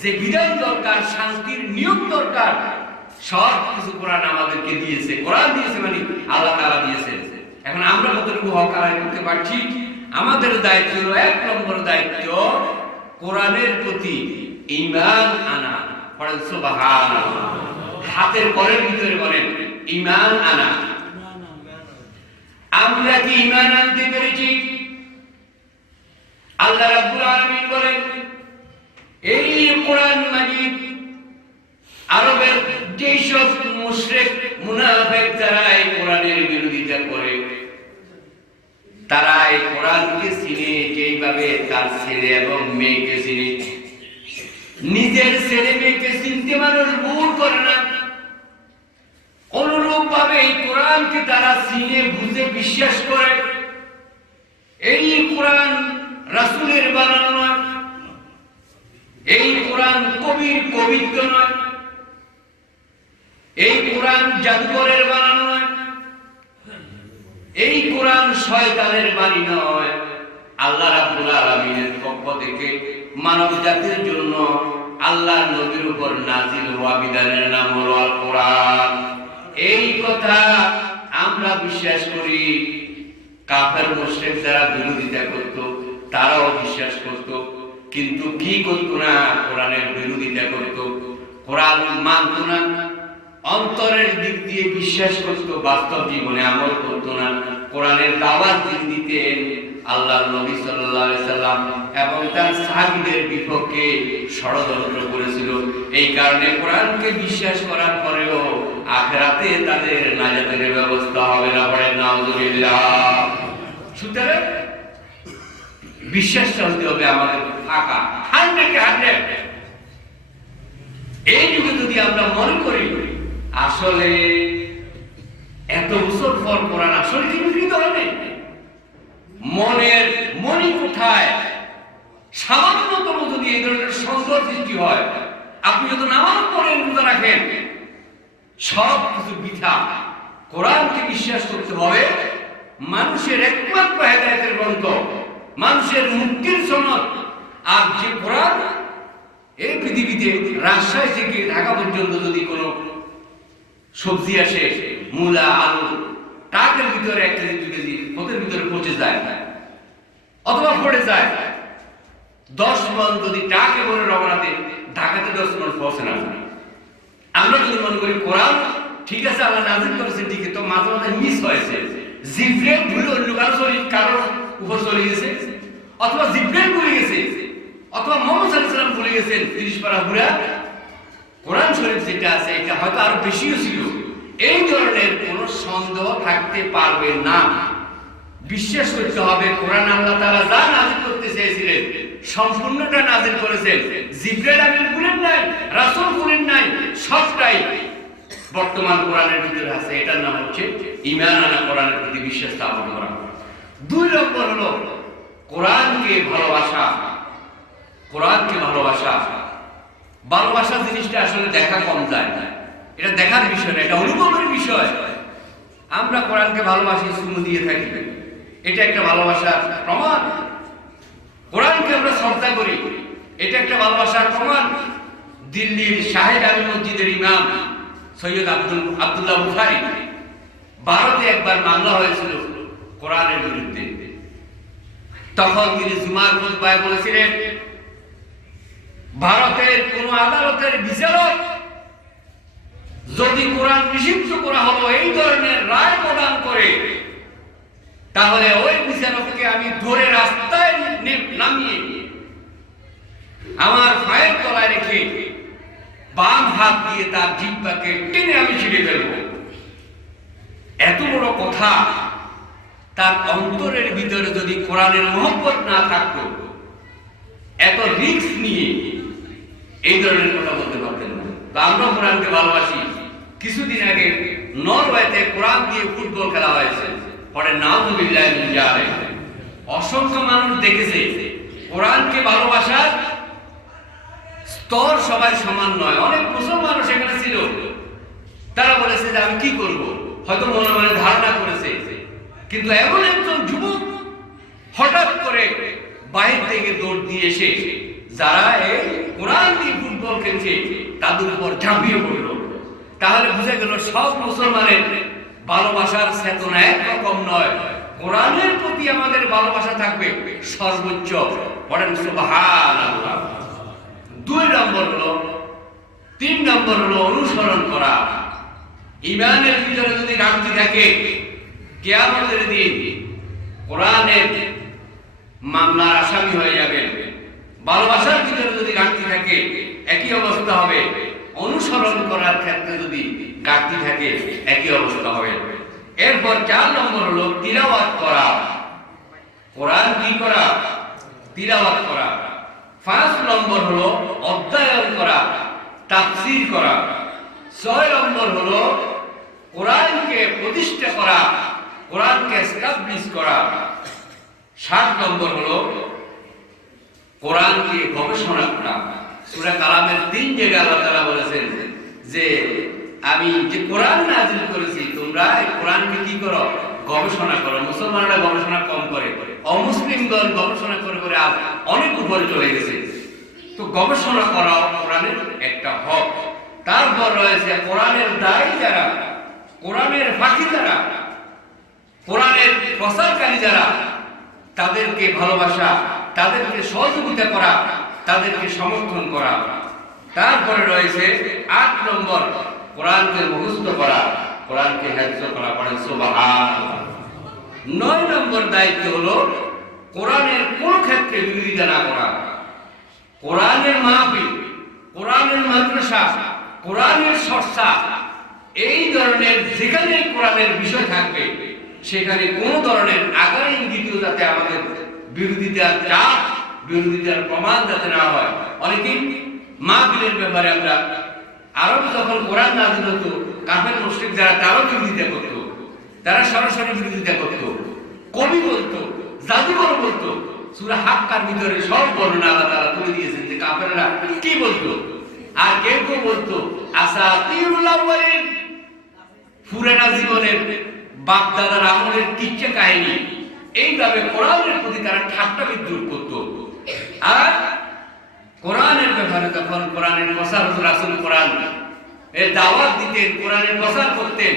যে বিধান দরকার, শান্তির নিয়ম দরকার, সব কিছু কোরআন আমাদেরকে দিয়েছে। কোরআন দিয়েছে মানে আল্লাহ তাআলা দিয়েছেন। এখন আমরা কতটুকু হক আদায় করতে পারছি? আমাদের দায়িত্ব, 1 নম্বর দায়িত্ব কোরআনের প্রতি ঈমান আনা। পড়েন সুবহানাল্লাহ। হাতের করের ভিতরে বলেন ঈমান আনা। আমরা কি ঈমান আনতে পেরেছি? আল্লাহ রাব্বুল আলামিন বলেন এই কোরআন মাজিদ আরবের যেসব মুশরিক মুনাফিক যারা এই কোরআনের বিরোধিতা করে, তারা এই কোরআনকে চিনে যেইভাবে তার ছেলে এবং মেয়েকে চিনে। নিজের ছেলে মেয়েকে চিনতে মানুষ ভুল করে না, অনুরূপ ভাবে এই কোরআনকে তারা চিনে বুঝে বিশ্বাস করে। এই কোরআন রাসূলের বানানো নয়, এই কোরআন কবির কবিত্ব নয়, এই কোরআন জাদুকরের বানানো নয়, এই কোরআন শয়তানের বাণী নয়। আল্লাহ রাব্বুল আলামিনের পক্ষ থেকে মানব জাতির জন্য আল্লাহর নবীর উপর নাযিল হওয়া বিধানের নাম হলো আল কোরআন। এই কথা আমরা বিশ্বাস করি। কাফের মুশরিক যারা বিরোধিতা করত তারাও বিশ্বাস করত, কিন্তু কি করত না? কোরআনের বিরোধিতা করত, কোরআন মানত না, অন্তরের দিক দিয়ে বিশ্বাস করত, বাস্তব জীবনে আমল করত না। কোরআনের দাওয়াত দিতেন আল্লাহর নবী সাল্লাল্লাহু আলাইহি সাল্লাম এবং তার সাহাবীদের বিপক্ষে ষড়যন্ত্র করেছিল। এই কারণে কোরআনকে বিশ্বাস করার পরেও আখিরাতে তাদের নাজাতের ব্যবস্থা হবে না। পড়েন নাউযুবিল্লাহ। সুতরাং বিশ্বাসটা হতে হবে আমাদের থাকা 100 এই যুগে যদি আমরা মনে করি আসলে এত বছর পর কোরআন আসলে কি বিকৃত হবে, মনের মনি কোথায় সামান্যতম যদি এই ধরনের সন্দেহ সৃষ্টি হয়, আপনি যত নামাজ পড়েন, রোজা রাখেন, সব কিছু বৃথা। কোরআনকে বিশ্বাস করতে হবে মানুষের একমাত্র হেদায়েতের গ্রন্থ, মানুষের মুক্তির সনদ। আর যে কোরআন এই পৃথিবীতে রাজশাহী থেকে ঢাকা পর্যন্ত যদি কোনো সবজি আসে, মূলা আলু ট্রাকের ভিতরে 1 কেজি 2 কেজি পথের ভিতরে পৌঁছে যায় অথবা পড়ে যায়, 10 মণ যদি ট্রাকে করে রওনা দেয়, ঢাকাতে 10 মণ পৌঁছে না। আমরা যদি মনে করি কোরআন ঠিক আছে আল্লাহ নাযিল করেছেন, ঠিক তো মাঝে মাঝে মিস হয়েছে, জিবরাইল ভুলে অন্য কারো উপর চলে গেছে, অথবা জিবরাইল ভুলে গেছে, অথবা মুহাম্মদ সাল্লাল্লাহু আলাইহি ওয়াসাল্লাম ভুলে গেছেন 30 পারা ঘুরা কোরআন শরীফ যেটা আছে এটা হয়তো আরো বেশিও ছিল। এই ধরনের কোনো সন্দেহ থাকতে পারবে না। বিশ্বাস করতে হবে কোরআন আল্লাহ তাআলা যা নাযিল করতে চেয়েছিলেন সম্পূর্ণটা নাযিল করেছেন। জিবরাইল আমিন বলেন নাই, রাসূল বলেন নাই, সবটাই বর্তমান কোরআনের ভিতরে আছে। এটার নাম হচ্ছে ঈমান আনা, কোরআনের প্রতি বিশ্বাস স্থাপন করা। 2 নম্বর হলো কোরআনকে ভালোবাসা। কোরআনকে ভালোবাসা, ভালোবাসা জিনিসটা আসলে দেখা কম যায়, এটা দেখার বিষয় না, এটা অনুভবের বিষয়। আমরা কোরআনকে ভালোবাসি, চুমু দিয়ে থাকি, এটা একটা ভালোবাসার প্রমাণ। কোরআনকে আমরা শ্রদ্ধা করি, এটা একটা ভালোবাসার প্রমাণ। দিল্লির শাহেদ আলী মসজিদের ইমাম সৈয়দ আব্দুল্লাহ বুখারী, ভারতে একবার মামলা হয়েছিল কোরআনের বিরুদ্ধে। তখন তিনি জুমার খুতবায় বলেছিলেন, ভারতের কোন আদালতের বিচারক যদি কোরআন নিষিদ্ধ করা হলো এই ধরনের রায় প্রদান করে, তাহলে ওই বিচারককে আমি ধরে রাস্তায় নামিয়ে আমার পায়ের তলায় রেখে বাম হাত দিয়ে তার জিহ্বাকে টেনে আমি ছিঁড়ে ফেলবো। এত বড় কথা, তার অন্তরের ভিতরে যদি কোরআনের মহব্বত না থাকতো, এত রিস্ক নিয়ে এই ধরনের কথা বলতে পারতেন না। তো আমরা কোরআনকে ভালোবাসি। কিছুদিন আগে নরওয়েতে কোরআন দিয়ে ফুটবল খেলা হয়েছে, পরে নাউযুবিল্লাহি মিন যালিক। অসংখ্য মানুষ দেখেছে কোরআনকে ভালোবাসার স্তর সবাই সমান নয়। অনেক মুসলমান সেখানে ছিল, তারা বলেছে যে আমি কি করব, হয়তো মনে মনে ধারণা করেছে। কিন্তু এমন একজন যুবক হঠাৎ করে বাহির থেকে দৌড় দিয়ে এসে যারা এই কোরআন দিয়ে ফুটবল খেলছে তাদের উপর ঝাঁপিয়ে পড়ল। তাহলে বুঝে গেল সব মুসলমানের ভালোবাসার চেতনা একরকম নয়। কোরআনের প্রতি আমাদের ভালোবাসা থাকবে সর্বোচ্চ। পড়েন সুবহানাল্লাহ। 2 নম্বর হলো, 3 নম্বর হলো অনুসরণ করা। ঈমানের ভিতরে যদি ঘাটতি থাকে, কিয়ামতের দিন কোরআনের মামলার আসামি হয়ে যাবেন। ভালোবাসার ভিতরে যদি ঘাটতি থাকে একই অবস্থা হবে। অনুসরণ করার ক্ষেত্রে যদি ঘাটতি থাকে একই অবস্থা হবে। এরপর 4 নম্বর হলো তিলাওয়াত করা। কোরআন কি করা? তিলাওয়াত করা। 5 নম্বর হলো অধ্যয়ন করা, তাফসীর করা। 6 নম্বর হলো কোরআনকে প্রতিষ্ঠা করা, কোরআনকে এস্টাবলিশ করা। 7 নম্বর হলো কোরআনকে গবেষণা করা। সূরা কালামের 3 জায়গায় আল্লাহ তাআলা বলেছেন যে আমি যে কোরআন নাযিল করেছি তোমরা এই কোরআনকে কি করো? গবেষণা করো। মুসলমানরা গবেষণা কম করে, অমুসলিমগণ গবেষণা করে করে আজ অনেক উপরে চলে গেছে। তো গবেষণা করা কোরআনের একটা হক। তারপর রয়েছে কোরআনের দায়ী যারা, কোরআনের ফাঁকি যারা, কোরআনের প্রচারকারী যারা, তাদেরকে ভালোবাসা, তাদেরকে সহযোগিতা করা, তাদেরকে সমর্থন করা। তারপরে রয়েছে 8 নম্বর কোরআনকে মুখস্থ করা, কোরআনকে হেফজ করা। পড়েন সুবহানাল্লাহ। 9 নম্বর দায়িত্ব হলো কোরআনের কোন ক্ষেত্রে বিরোধিতা না করা। কোরআনের মাহফিল, কোরআনের মাদ্রাসা, কোরআনের চর্চা, এই ধরনের যেখানে কোরআনের বিষয় থাকবে সেখানে কোন ধরনের আগামী ইঙ্গিতও যাতে আমাদের বিরোধিতার চাপ, বিরোধিতার প্রমাণ যাতে না হয়। অনেকেই মাহফিলের ব্যাপারে আমরা আরব যখন কোরআন নাযিল হতো, কাফের মুশরিক যারা তারাও বিরোধিতা করতো, তারা সরাসরি বিরোধিতা করতো, কবি বলতো, জাদুঘর বলতো। সূরা হাক্কার ভিতরে সব বর্ণনা আল্লাহ তাআলা তুলে দিয়েছেন যে কাফেররা কি বলতো। আর কেউ কেউ বলতো আসাতিরুল আউয়ালিন, পুরানা জীবনের বাপ দাদার আমলের কিচ্ছা কাহিনী। এইভাবে কোরআনের প্রতি তারা ঠাট্টা বিদ্রুপ করতো। আর কোরআনের ব্যাপারে তখন কোরআনের প্রচার হতো, রাসূল কোরআন এর দাওয়াত দিতেন, কোরআনের প্রচার করতেন,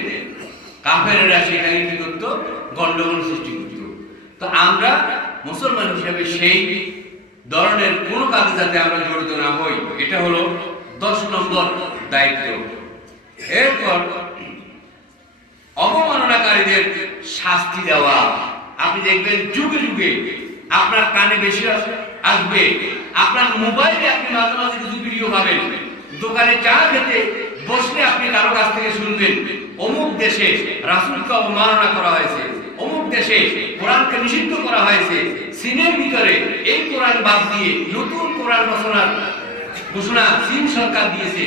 কাফেররা সেখানে কি করতো? গন্ডগোল সৃষ্টি করত। তো আমরা মুসলমান হিসেবে সেই ধরনের কোন কাজে যাতে আমরা জড়িত না হই, এটা হলো 10 নম্বর দায়িত্ব। এরপর অবমাননাকারীদের শাস্তি দেওয়া। আপনি দেখবেন যুগে যুগে আপনার কানে বেশি আসবে, আপনার মোবাইলে আপনি মাঝে মাঝে কিছু ভিডিও পাবেন, দোকানে চা খেতে বসলে আপনি কারো কাছ থেকে শুনবেন অমুক দেশে রাসূলকে অবমাননা করা হয়েছে, অমুক দেশে কোরআনকে নিষিদ্ধ করা হয়েছে, চীনের ভিতরে এই কোরআন বাদ দিয়ে নতুন কোরআন রচনার ঘোষণা চীন সরকার দিয়েছে।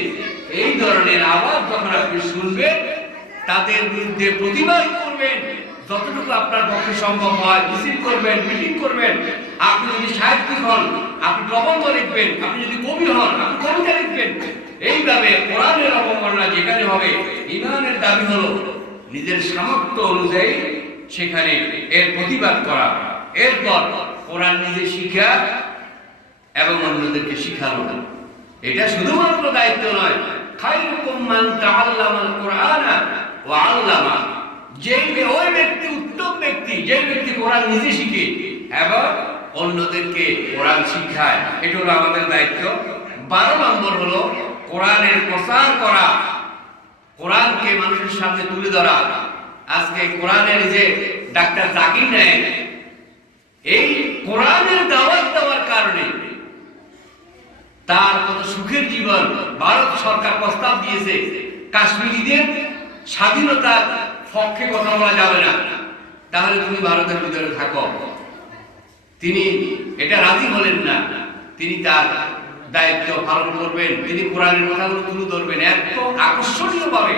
এই ধরনের আওয়াজ যখন আপনি শুনবেন তাদের বিরুদ্ধে প্রতিবাদ করবেন, যতটুকু আপনার পক্ষে সম্ভব হয় মিছিল করবেন, মিটিং করবেন। আপনি যদি সাহিত্যিক হন আপনি প্রবন্ধ লিখবেন, আপনি যদি কবি হন আপনি কবিতা লিখবেন। এইভাবে কোরআনের অবমাননা যেখানে হবে, ঈমানের দাবি হলো নিজের সামর্থ্য অনুযায়ী সেখানে এর প্রতিবাদ করা। এরপর কোরআন নিজে শিক্ষা এবং অন্যদেরকে শিখানো। এটা শুধুমাত্র দায়িত্ব নয়, খায়রুকুম মান তাআল্লামাল কুরআনা ওয়া আল্লামা, ওই ব্যক্তি উত্তম ব্যক্তি যে ব্যক্তি কোরআন নিজে শিখে এবং অন্যদেরকে কোরআন শিখায়। এটা হলো আমাদের দায়িত্ব। 12 নম্বর হলো কোরআনের প্রচার করা, কোরআনকে মানুষের সামনে তুলে ধরা। আজকে কোরআনের যে ডাক্তার জাকির নায়েক, এই কোরআনের দাওয়াত দেওয়ার কারণে তার কত সুখের জীবন। ভারত সরকার প্রস্তাব দিয়েছে কাশ্মীরিদের স্বাধীনতার পক্ষে কথা বলা যাবে না, তাহলে তুমি ভারতের ভিতরে থাকো। তিনি এটা রাজি হলেন না। তিনি তার দায়িত্ব পালন করবেন, তিনি কোরআনের কথাগুলো তুলে ধরবেন এত আকর্ষণীয় ভাবে,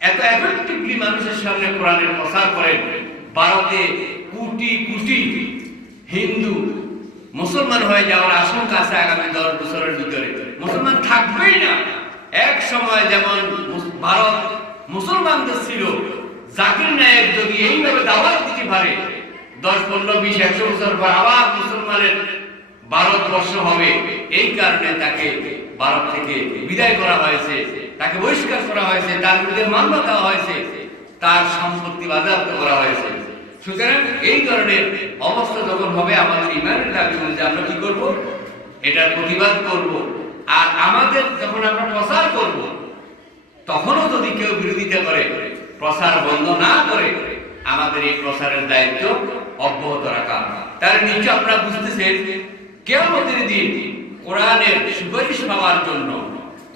এত এফেক্টিভলি মানুষের সামনে কোরআনের প্রচার করেন। ভারতে কোটি কোটি হিন্দু মুসলমান হয়ে যাওয়ার আশঙ্কা আছে আগামী 10 বছরের ভিতরে। মুসলমান থাকবেই না। এক সময় যেমন ভারত মুসলমানদের ছিল, জাকির নায়েক যদি এইভাবে দাওয়াত দিতে পারে 10, 15, 20, 100 বছর পর আবার মুসলমানের ভারতবর্ষ হবে। এই কারণে তাকে ভারত থেকে বিদায় করা হয়েছে, তাকে বহিষ্কার করা হয়েছে, তার বিরুদ্ধে মামলা দেওয়া হয়েছে, তার সম্পত্তি বাজেয়াপ্ত করা হয়েছে। সুতরাং এই ধরনের অবস্থা যখন হবে, আমাদের ইমানের দাবি অনুযায়ী আমরা কি করব? এটার প্রতিবাদ করব। আর আমাদের যখন আমরা প্রচার করব, তখনও যদি কেউ বিরোধিতা করে, প্রচার বন্ধ না করে, আমাদের এই প্রচারের দায়িত্ব অব্যাহত রাখা। তার নিচে আপনারা বুঝতেছেন, কিয়ামতের দিন কোরআনের সুপারিশ পাওয়ার জন্য,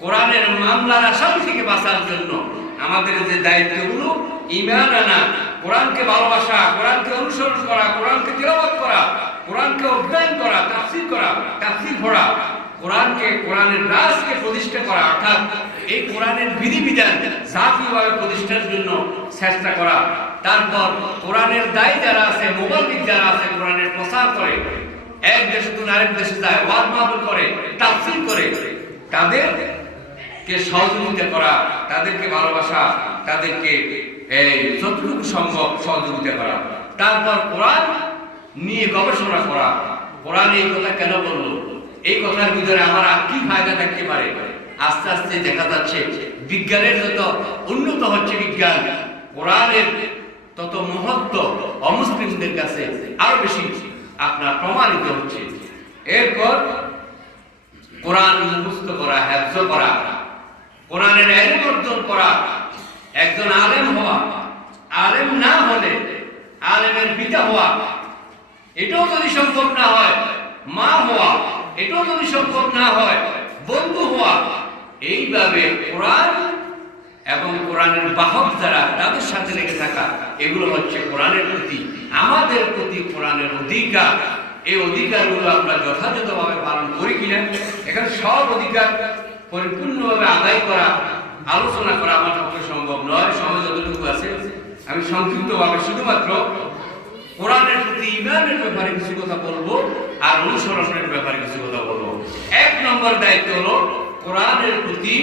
কোরআনের মামলার আসামি থেকে বাঁচার জন্য আমাদের যে দায়িত্বগুলো, ঈমান আনা, কোরআনকে ভালোবাসা, কোরআনকে অনুসরণ করা, কোরআনকে তিলাওয়াত করা, কোরআনকে অধ্যয়ন করা, তাফসীর করা, তাফসীর পড়া, কোরআনকে, কোরআনের রাজকে প্রতিষ্ঠা করা, অর্থাৎ এই কোরআনের বিধিবিধান জাতীয়ভাবে প্রতিষ্ঠার জন্য চেষ্টা করা। তারপর কোরআনের দায়ী যারা আছে, মুবাল্লিগ যারা আছে, কোরআনের প্রচার করে, এক দেশ থেকে আরেক দেশে যায়, ওয়াজ মাহফিল করে, তাফসীর করে, তাদেরকে সহযোগিতা করা, তাদেরকে ভালোবাসা, তাদেরকে যতটুকু সম্ভব সহযোগিতা করা। তারপর কোরআন নিয়ে গবেষণা করা, কোরআন এই কথা কেন বললো, এই কথার ভিতরে আমার আর কি ফায়দা থাকতে পারে। আস্তে আস্তে দেখা যাচ্ছে বিজ্ঞানের যত উন্নত হচ্ছে বিজ্ঞান, কোরআনের তত মহত্ব অমুসলিমদের কাছে আরো বেশি আপনার প্রমাণিত হচ্ছে। এরপর কোরআন মুখস্থ করা, হেফজ করা, কোরআনের ইলম অর্জন করা, একজন আলেম হওয়া, আলেম না হলে আলেমের পিতা হওয়া, এটাও যদি সম্ভব না হয়, মা হওয়া, এটাও যদি সম্ভব না হয়, বন্ধু হওয়া, এইভাবে কোরআন এবং কোরআনের বাহক যারা, তাদের সাথে লেগে থাকা, এগুলো হচ্ছে কোরআনের প্রতি আমাদের প্রতি কোরআনের অধিকার। এই অধিকারগুলো আমরা যথাযথভাবে পালন করি কিনা, এখানে সব অধিকার পরিপূর্ণভাবে আদায় করা, আলোচনা করা আমার পক্ষে সম্ভব নয়। সময় যতটুকু আছে আমি সংক্ষিপ্তভাবে শুধুমাত্র কোরআনের প্রতি ঈমানের ব্যাপারে কিছু কথা বলবো আর অনুসরণের ব্যাপারে কিছু কথা বলবো। 1 নম্বর দায়িত্ব হলো কোরআনের প্রতি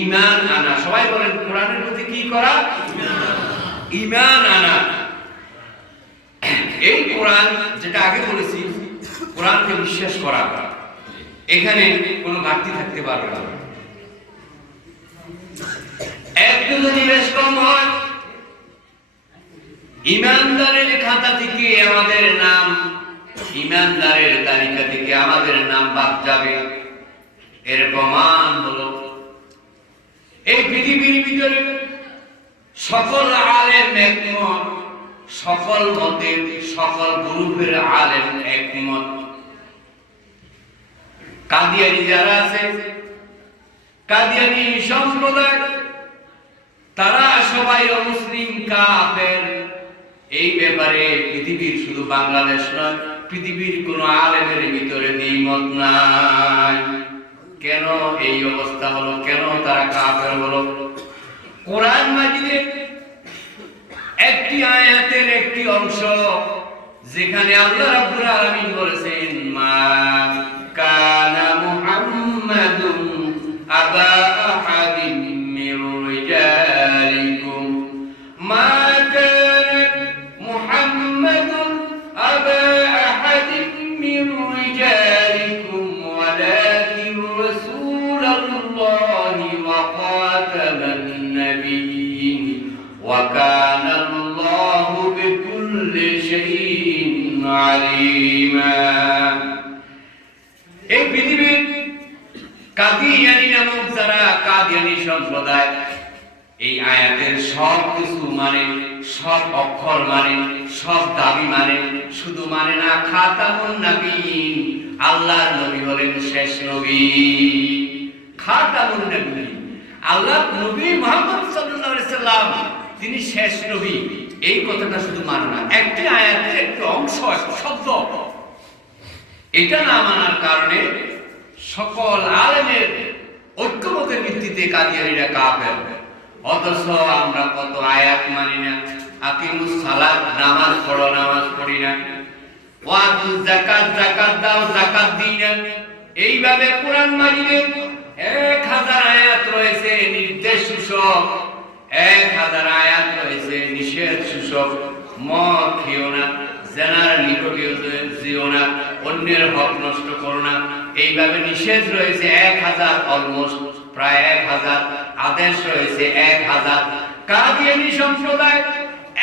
ঈমান আনা। সবাই বলেন, কোরআনের প্রতি কি করা? ঈমান আনা। এই কোরআন, যেটা আগে বলেছি, কোরআনকে বিশ্বাস করা, এখানে কোনো ঘাটতি থাকতে পারবে না। একটু যদি বেশ কম হয়, ঈমানদারের খাতা থেকে আমাদের নাম, ঈমানদারের তালিকা থেকে আমাদের নাম বাদ যাবে। এর প্রমাণ হলো এই পৃথিবীর ভিতরে সকল আলেম একমত, সকল মতের, সকল গ্রুপের আলেম একমত। কাদিয়ানী যারা আছে, কাদিয়ানী সম্প্রদায়, তারা সবাই অমুসলিম, কাফের। এই ব্যাপারে পৃথিবীর, শুধু বাংলাদেশ নয়, পৃথিবীর কোন আলেমের ভিতরে দ্বিমত নাই। কেন এই অবস্থা হলো? কেন তারা কাফের হলো? কোরআন মাজিদের একটি আয়াতের একটি অংশ, যেখানে আল্লাহ রাব্বুল আলামিন বলেছেন, মা কানা মুহাম্মাদুন আবা আহাদিন মির রিজালিকুম, মা কানা মুহাম্মাদুন আবা আহাদিন মির রিজালিকুম الإيمان এই পৃথিবীর কাদিয়ানী নামক যারা কাদিয়ানী সম্প্রদায় এই আয়াতের সব কিছু মানে, সব অক্ষর মানে, সব দাবি মানে, শুধু মানে না খাতামুন নবীন, আল্লাহর নবী হলেন শেষ নবী। খাতামুন নবী, আল্লাহর নবী মুহাম্মদ সাল্লাল্লাহু আলাইহি সাল্লাম তিনি শেষ নবী, এই কথাটা শুধু মানে না, একটি আয়াতের একটি অংশ, একটি শব্দ, এটা না মানার কারণে সকল আলেমের ঐক্যমতের ভিত্তিতে কাদিয়ানীরা কাফের। অথচ আমরা কত আয়াত মানি না, আকিমুস সালাত, নামাজ পড়ো, নামাজ পড়ি না, ওয়াতু যাকাত, যাকাত দাও, যাকাত দিই না। এইভাবে কোরআন মাজিদে 1000 আয়াত রয়েছে নির্দেশ সূচক, 1000 আয়াত রয়েছে নিষেধ সূচক। মদ খেও না, জেনার নিকটে যেও না, অন্যের হক নষ্ট করো না, এইভাবে নিষেধ রয়েছে 1000, অলমোস্ট প্রায় 1000, আদেশ রয়েছে 1000। কাদিয়ানী সম্প্রদায়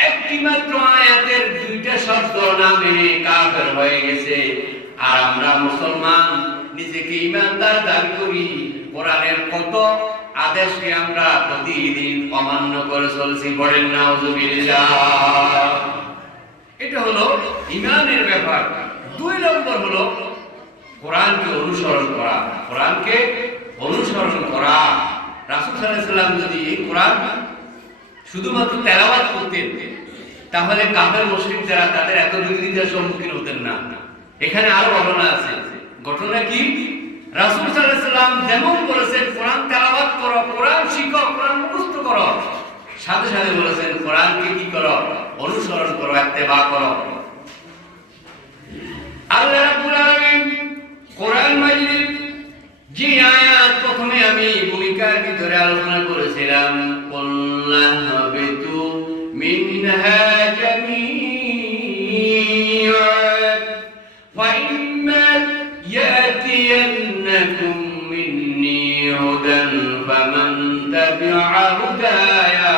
একটি মাত্র আয়াতের 2টা শব্দ না মেনে কাফের হয়ে গেছে। আর আমরা মুসলমান নিজেকে ঈমানদার দাবি করি, কোরআনের কত আদেশকে আমরা প্রতিদিন অমান্য করে চলছি, বলেন নাউযুবিল্লাহ। এটা হলো ঈমানের ব্যাপার। 2 নম্বর হলো কোরআনকে অনুসরণ করা, কোরআনকে অনুসরণ করা। রাসূল সাল্লাল্লাহু আলাইহি ওয়াসাল্লাম যদি এই কোরআন শুধুমাত্র তেলাওয়াত করতেন, তাহলে কাফের মুশরিক যারা তাদের এত বিরোধিতার সম্মুখীন হতেন না। এখানে আরো ঘটনা আছে। ঘটনা কি? রাসূল সাল্লাল্লাহু আলাইহি ওয়াসাল্লাম যেমন বলেছেন কোরআন তেলাওয়াত করো, কোরআন শিখো, কোরআন মুখস্থ করো, সাথে সাথে বলেছেন কোরআনকে কি করো? অনুসরণ করো, ইত্তেবা করো। আল্লাহ রাব্বুল আলামিন কোরআন মাজিদের যে আয়াত প্রথমে আমি ভূমিকার ভিতরে আলোচনা করেছিলাম, কুল্লাহবিতু মিনহা জামিআন ফাইম্মা ইয়াতিয়ান্নাকুম মিন্নী হুদান ফামান তাবিআ হুদায়া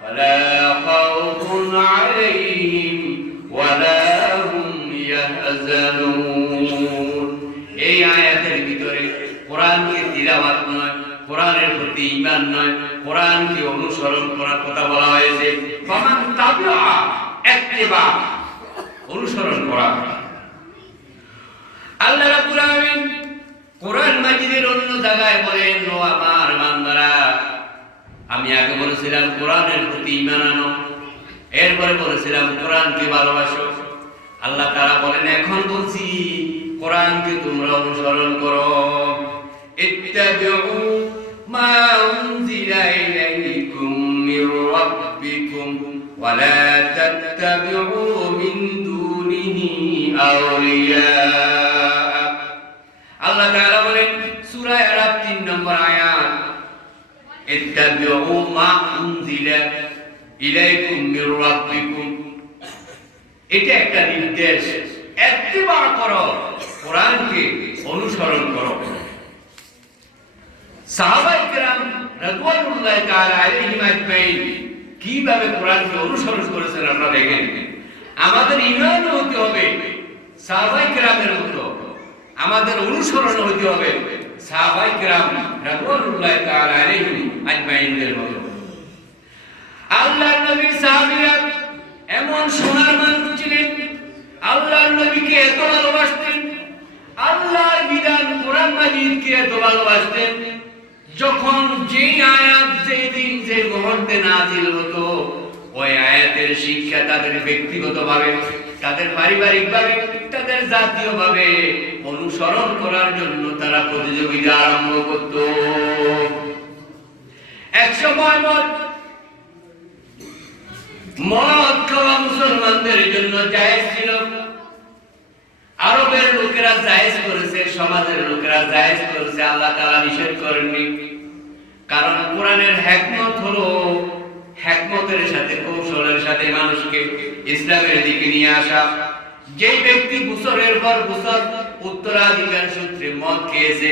ফালা খাউফুন আলাইহিম ওয়ালা হুম ইয়াহজানুন। এই আয়াতের ভিতরে কোরআনকে তিলাওয়াত নয়, কোরআনের প্রতি ঈমান নয়, কোরআনকে অনুসরণ করার কথা বলা হয়েছে। ফামান তাবিআ, ইত্তিবা, অনুসরণ করা। আল্লাহ রাব্বুল আলামিন কোরআন মাজিদের অন্য জায়গায় বলেন, ও আমার বান্দারা, আমি আগে বলেছিলাম কোরআনের প্রতি ঈমান আনো, এরপরে বলেছিলাম কোরআনকে ভালোবাসো। আল্লাহ তাআলা বলেন, এখন বলছি কোরআনকে তোমরা অনুসরণ করো। ইত্তাবিউ মা উনজিলা ইলাইকুম মির রাব্বিকুম ওয়া লা তাত্তাবিউ মিন দুনিহি আউলিয়া। আল্লাহ তাআলা বলেন সূরা আরাফ 3 নম্বর আয়াত, ইত্তাবিউ মা উনজিলা ইলাইকুম মির রাব্বিকুম। এটা একটা নির্দেশ, ইত্তিবা করো, কোরআনকে অনুসরণ করো। সাহাবায়ে কেরাম রাদিয়াল্লাহু তাআলা আলাইহিম আজমাইন কিভাবে কোরআনকে অনুসরণ করেছেন আপনারা দেখেন। আমাদের ঈমান হতে হবে সাহাবায়ে কেরামের মতো, আমাদের অনুসরণ হতে হবে সাহাবায়ে কেরাম রাদিয়াল্লাহু তাআলা আলাইহিম আজমাইনদের মতো। আল্লাহর নবীর সাহাবীরা এমন সোনার মানুষ ছিলেন, আল্লাহর নবীকে এত ভালোবাসতেন, আল্লাহর বিধান কোরআন মাজিদকে এত ভালোবাসতেন, যখন যে আয়াত যেদিন যে মুহূর্তে নাযিল হতো, ওই আয়াতের শিক্ষা তাদের ব্যক্তিগতভাবে, তাদের পারিবারিকভাবে, তাদের জাতীয়ভাবে অনুসরণ করার জন্য তারা প্রতিযোগিতা আরম্ভ করত। একসময় মদ খাওয়া মুসলমানদের জন্য জায়েজ ছিল। আরবের লোকেরা জায়েজ করেছে, সমাজের লোকেরা জায়েজ করেছে, আল্লাহ তাআলা নিষেধ করেননি। কারণ কোরআনের হিকমত হলো হিকমতের সাথে, কৌশলের সাথে মানুষকে ইসলামের দিকে নিয়ে আসা। যেই ব্যক্তি বছরের পর বছর উত্তরাধিকার সূত্রে মদ খেয়েছে,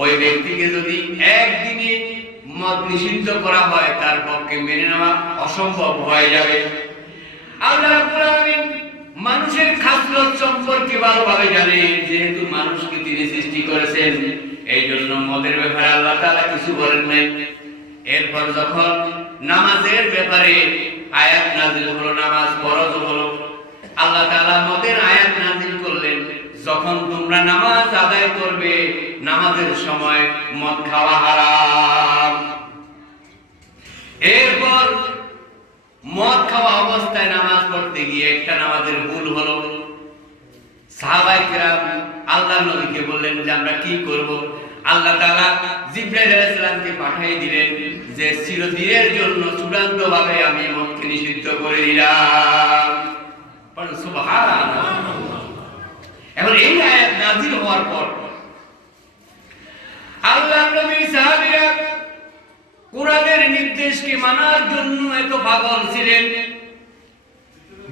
ওই ব্যক্তিকে যদি একদিনে মদ নিষিদ্ধ করা হয়, তার পক্ষে মেনে নেওয়া অসম্ভব হয়ে যাবে। আল্লাহ রাব্বুল আলামিন মানুষের খাসলত সম্পর্কে ভালোভাবে জানেন, যেহেতু মানুষকে তিনি সৃষ্টি করেছেন, এই জন্য মদের ব্যাপারে আল্লাহ তাআলা কিছু বলেন নাই। এরপর যখন নামাজের ব্যাপারে আয়াত নাযিল হলো, নামাজ ফরজ হলো, আল্লাহ তাআলা মদের আয়াত নাযিল করলেন, যখন তোমরা নামাজ আদায় করবে নামাজের সময় মদ খাওয়া হারাম। এরপর মদ খাওয়া অবস্থায় নামাজ পড়তে গিয়ে একটা নামাজের ভুল হলো। সাহাবায়ে কেরাম আল্লাহর নবীকে বললেন যে আমরা কি করব? আল্লাহ তাআলা জিবরাইল আলাইহিস সালামকে পাঠিয়ে দিলেন যে চিরদিনের জন্য চূড়ান্তভাবে আমি মদকে নিষিদ্ধ করে দিলাম। পড়ুন সুবহানাল্লাহ। এখন এই আয়াত নাযিল হওয়ার পর আল্লাহর নবী সাহাবীরা কোরআনের নির্দেশকে মানার জন্য এত পাগল ছিলেন,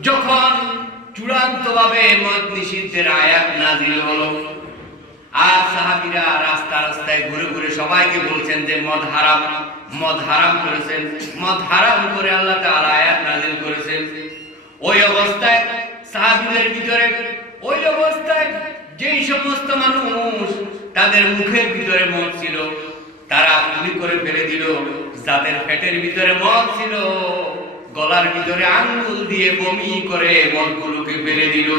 যখন চূড়ান্তভাবে মদ নিষিদ্ধের আয়াত নাযিল হলো আর সাহাবীরা রাস্তা রাস্তায় ঘুরে ঘুরে সবাইকে বলছেন যে মদ হারাম, মদ হারাম করেছেন, মদ হারাম করে আল্লাহ তাআলা আয়াত নাযিল করেছেন। ওই অবস্থায় সাহাবীদের ভিতরে, ওই অবস্থায় যেই সমস্ত মানুষ তাদের মুখের ভিতরে মদ ছিল তারা গুলি করে ফেলে দিল, যাদের পেটের ভিতরে মদ ছিল গলার ভিতরে আঙ্গুল দিয়ে বমি করে মদগুলোকে ফেলে দিল।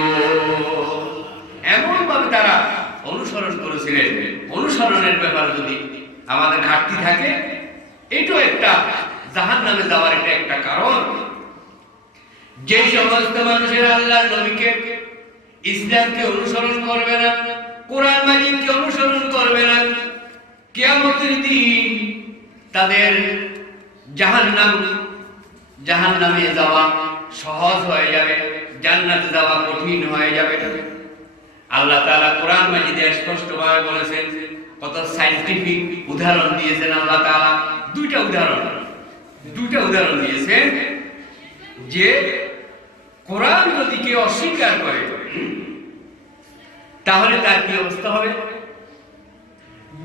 এমন ভাবে তারা অনুসরণ করেছিলেন। অনুসরণের ব্যাপারে যদি আমাদের ঘাটতি থাকে, এটাও একটা জাহান্নামে যাওয়ার এটা একটা কারণ। যে সমস্ত মানুষের আল্লাহর নবীকে, ইসলামকে অনুসরণ করবে না, কোরআন মাজিদকে অনুসরণ করবে না, কিয়ামতের দিন তাদের জাহান্নামে যাওয়া সহজ হয়ে যাবে, জান্নাতে যাওয়া কঠিন হয়ে যাবে। আল্লাহ তাআলা কোরআন মাজিদে স্পষ্টভাবে বলেছেন, কত সায়েন্টিফিক উদাহরণ দিয়েছেন আল্লাহ তাআলা। দুইটা উদাহরণ দিয়েছেন যে কোরআন যদি কেউ অস্বীকার করে তাহলে তার কি অবস্থা হবে।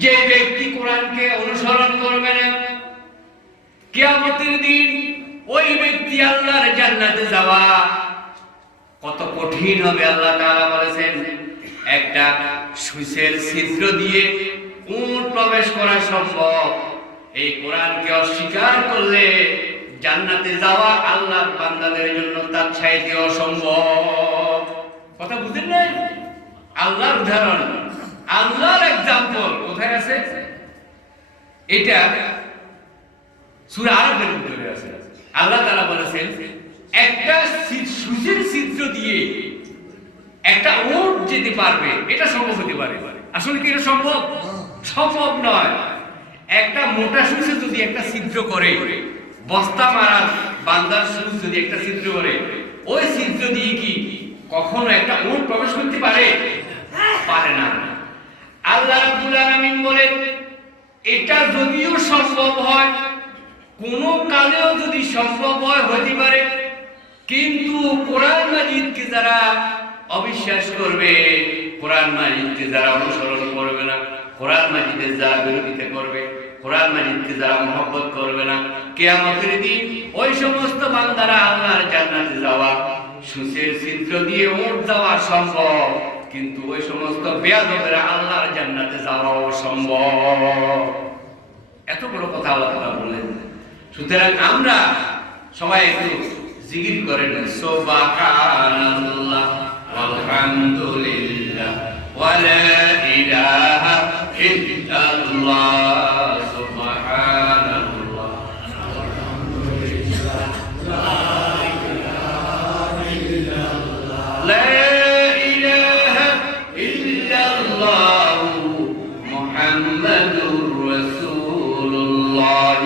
যে ব্যক্তি কোরআনকে অনুসরণ করবে না, কিয়ামতের দিন ওই ব্যক্তি আল্লাহর জান্নাতে যাওয়া কত কঠিন হবে। আল্লাহ তাআলা বলেছেন, একটা সূচের ছিদ্র দিয়ে উট প্রবেশ করা সম্ভব, এই কোরআনকে অস্বীকার করলে জান্নাতে যাওয়া আল্লাহর বান্দাদের জন্য তার চাইতে অসম্ভব। কথা বুঝেন নাই? আল্লাহর উদাহরণ, আল্লাহর এক্সাম্পল কোথায় আছে? এটা সূরা আরাফের ভিতরে আছে। আল্লাহ তাআলা বলেছেন, একটা সূচের ছিদ্র দিয়ে একটা উট যেতে পারবে, এটা সম্ভব হতে পারে। আসলে কি এটা সম্ভব? সম্ভব নয়। একটা মোটা সূচে যদি একটা ছিদ্র করে, বস্তা মারার বান্দার সূচ যদি একটা ছিদ্র করে, ওই ছিদ্র দিয়ে কি কখনো একটা উট প্রবেশ করতে পারে? পারে না। আল্লাহ রাব্বুল আলামিন বলেন, এটা যদিও সম্ভব হয়, কোন কালেও যদি সম্ভব হয় হতে পারে, কিন্তু কোরআন মাজিদকে যারা অবিশ্বাস করবে, কোরআন মাজিদকে যারা অনুসরণ করবে না, কোরআন মাজিদের যারা বিরোধিতা করবে, কোরআন মাজিদকে যারা মহব্বত করবে না, কিয়ামতের দিন ওই সমস্ত বান্দারা আল্লাহর জান্নাতে যাওয়া সূচের ছিদ্র দিয়ে উট যাওয়া সম্ভব, কিন্তু ওই সমস্ত বেয়াদবেরা আল্লাহর জান্নাতে যাওয়া অসম্ভব। এত বড় কথা আল্লাহ তাআলা বলেন। সুতরাং আমরা সবাই একটু জিকির করেন, সুবহানাল্লাহ ওয়ালহামদুলিল্লাহ ওয়া লা ইলাহা ইল্লাল্লাহ, সুবহানাল্লাহ ওয়ালহামদুলিল্লাহ লা ইলাহা ইল্লাল্লাহ মুহাম্মাদুর রাসূলুল্লাহ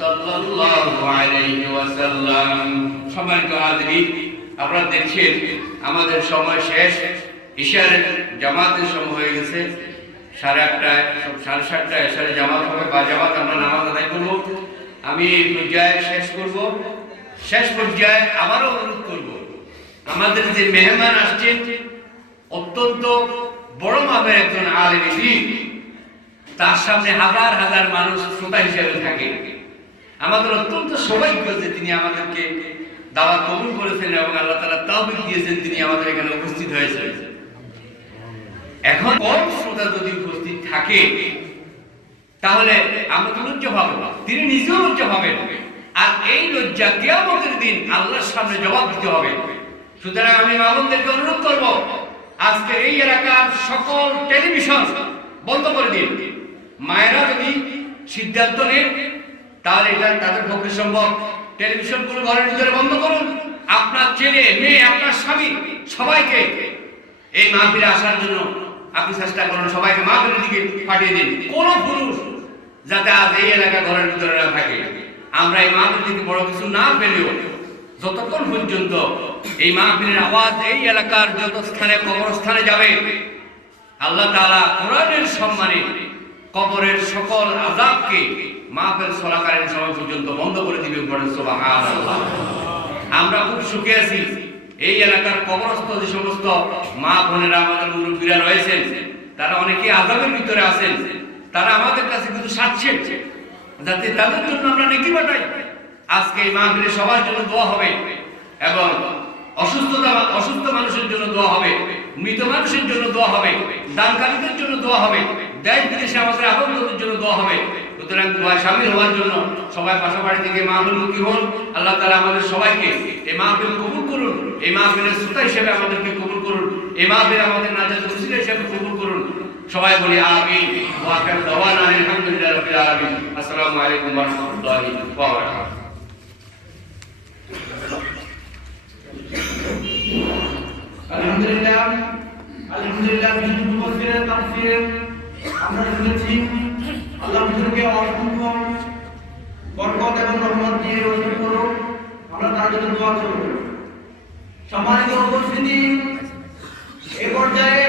সাল্লাল্লাহু আলাইহি ওয়াসাল্লাম। সম্মানিত হাজিরিন, আপনারা দেখছেন আমাদের সময় শেষ, ইশার জামাতের সময় হয়ে গেছে। 8:30টায় 7:30টায় ইশার জামাত হবে, বা জামাত আমরা নামাজ আদায় করব। আমি পর্যায়ে শেষ পর্যায়ে আবারও অনুরোধ করব, আমাদের যে মেহমান আসছেন অত্যন্ত বড় মাপের একজন আলেম দ্বীন, তার সামনে হাজার হাজার মানুষ শ্রোতা হিসেবে থাকে। আমাদের অত্যন্ত সৌভাগ্য যে তিনি আমাদেরকে দাওয়াত কবুল করেছেন এবং আল্লাহ তাআলা তৌফিক দিয়েছেন তিনি আমাদের এখানে উপস্থিত হয়েছেন। এখন কম শ্রোতা যদি উপস্থিত থাকে তাহলে আমরা তো লজ্জা পাবো, তিনি নিজেও লজ্জা পাবেন, আর এই লজ্জা কিয়ামতের দিন আল্লাহর সামনে জবাব দিতে হবে। সুতরাং আমি মামুনদেরকে অনুরোধ করব, আজকে এই এলাকার সকল টেলিভিশন বন্ধ করে দিন। মায়েরা যদি সিদ্ধান্ত নেন তাহলে এটা তাদের পক্ষে সম্ভব। টেলিভিশন গুলো ঘরের ভিতরে বন্ধ করুন, আপনার ছেলে মেয়ে আপনার স্বামী সবাইকে এই মাহফিলে আসার জন্য আপনি চেষ্টা করুন, সবাইকে মাহফিলের দিকে পাঠিয়ে দিন। কোন পুরুষ যাতে আজ এই এলাকা ঘরের ভিতরে না থাকে। আমরা এই মাহফিল থেকে বড় কিছু না পেলেও যতক্ষণ পর্যন্ত এই মাহফিলের আওয়াজ এই এলাকার যত স্থানে কবরস্থানে যাবে, আল্লাহ তাআলা কোরআনের সম্মানে কবরের সকল আযাবকে মাহফিল চলাকালীন সময় পর্যন্ত বন্ধ করে দিবেন। বলেন সুবহানাল্লাহ। আমরা খুব সুখে আছি, এই এলাকার কবরস্থ যে সমস্ত মা বোনেরা আমাদের মুরব্বীরা রয়েছেন তারা অনেকে আযাবের ভিতরে আছেন, তারা আমাদের কাছে কিন্তু সাচ্ছেন যাতে তাদের জন্য আমরা নেকি পাঠাই। আজকে এই মাহফিলে সবার জন্য দোয়া হবে এবং অসুস্থ মানুষের জন্য দোয়া হবে, মৃত মানুষের জন্য দোয়া হবে, দানকারীদের জন্য দোয়া হবে, দেশ বিদেশে আমাদের আপনজনদের জন্য দোয়া হবে। সুতরাং দোয়ায় শামিল হওয়ার জন্য সবাই পাশাপাশি থেকে মাহফিলমুখী হন। আল্লাহ তাআলা আমাদের সবাইকে এই মাহফিল কবুল করুন, এই মাহফিলের শ্রোতা হিসেবে আমাদেরকে কবুল করুন, এই মাহফিল আমাদের নাজাত ওসিলা হিসেবে কবুল করুন। সবাই বলি আমিন। ওয়া আখিরু দাওয়ানা আলহামদুলিল্লাহি রাব্বিল আলামিন। আসসালামু আলাইকুম ওয়া রাহমাতুল্লাহি ওয়া বারাকাতুহু। আলহামদুলিল্লাহ, আলহামদুলিল্লাহ। বিশুদ্ধ মুফাসসিরের তাফসীর আমরা শুনেছি। আল্লাহ হুজুরকে অসংখ্য বরকত এবং রহমত দিয়ে রসুল করুন। আমরা তার জন্য দোয়া করব। সম্মানিত উপস্থিতি, এ পর্যায়ে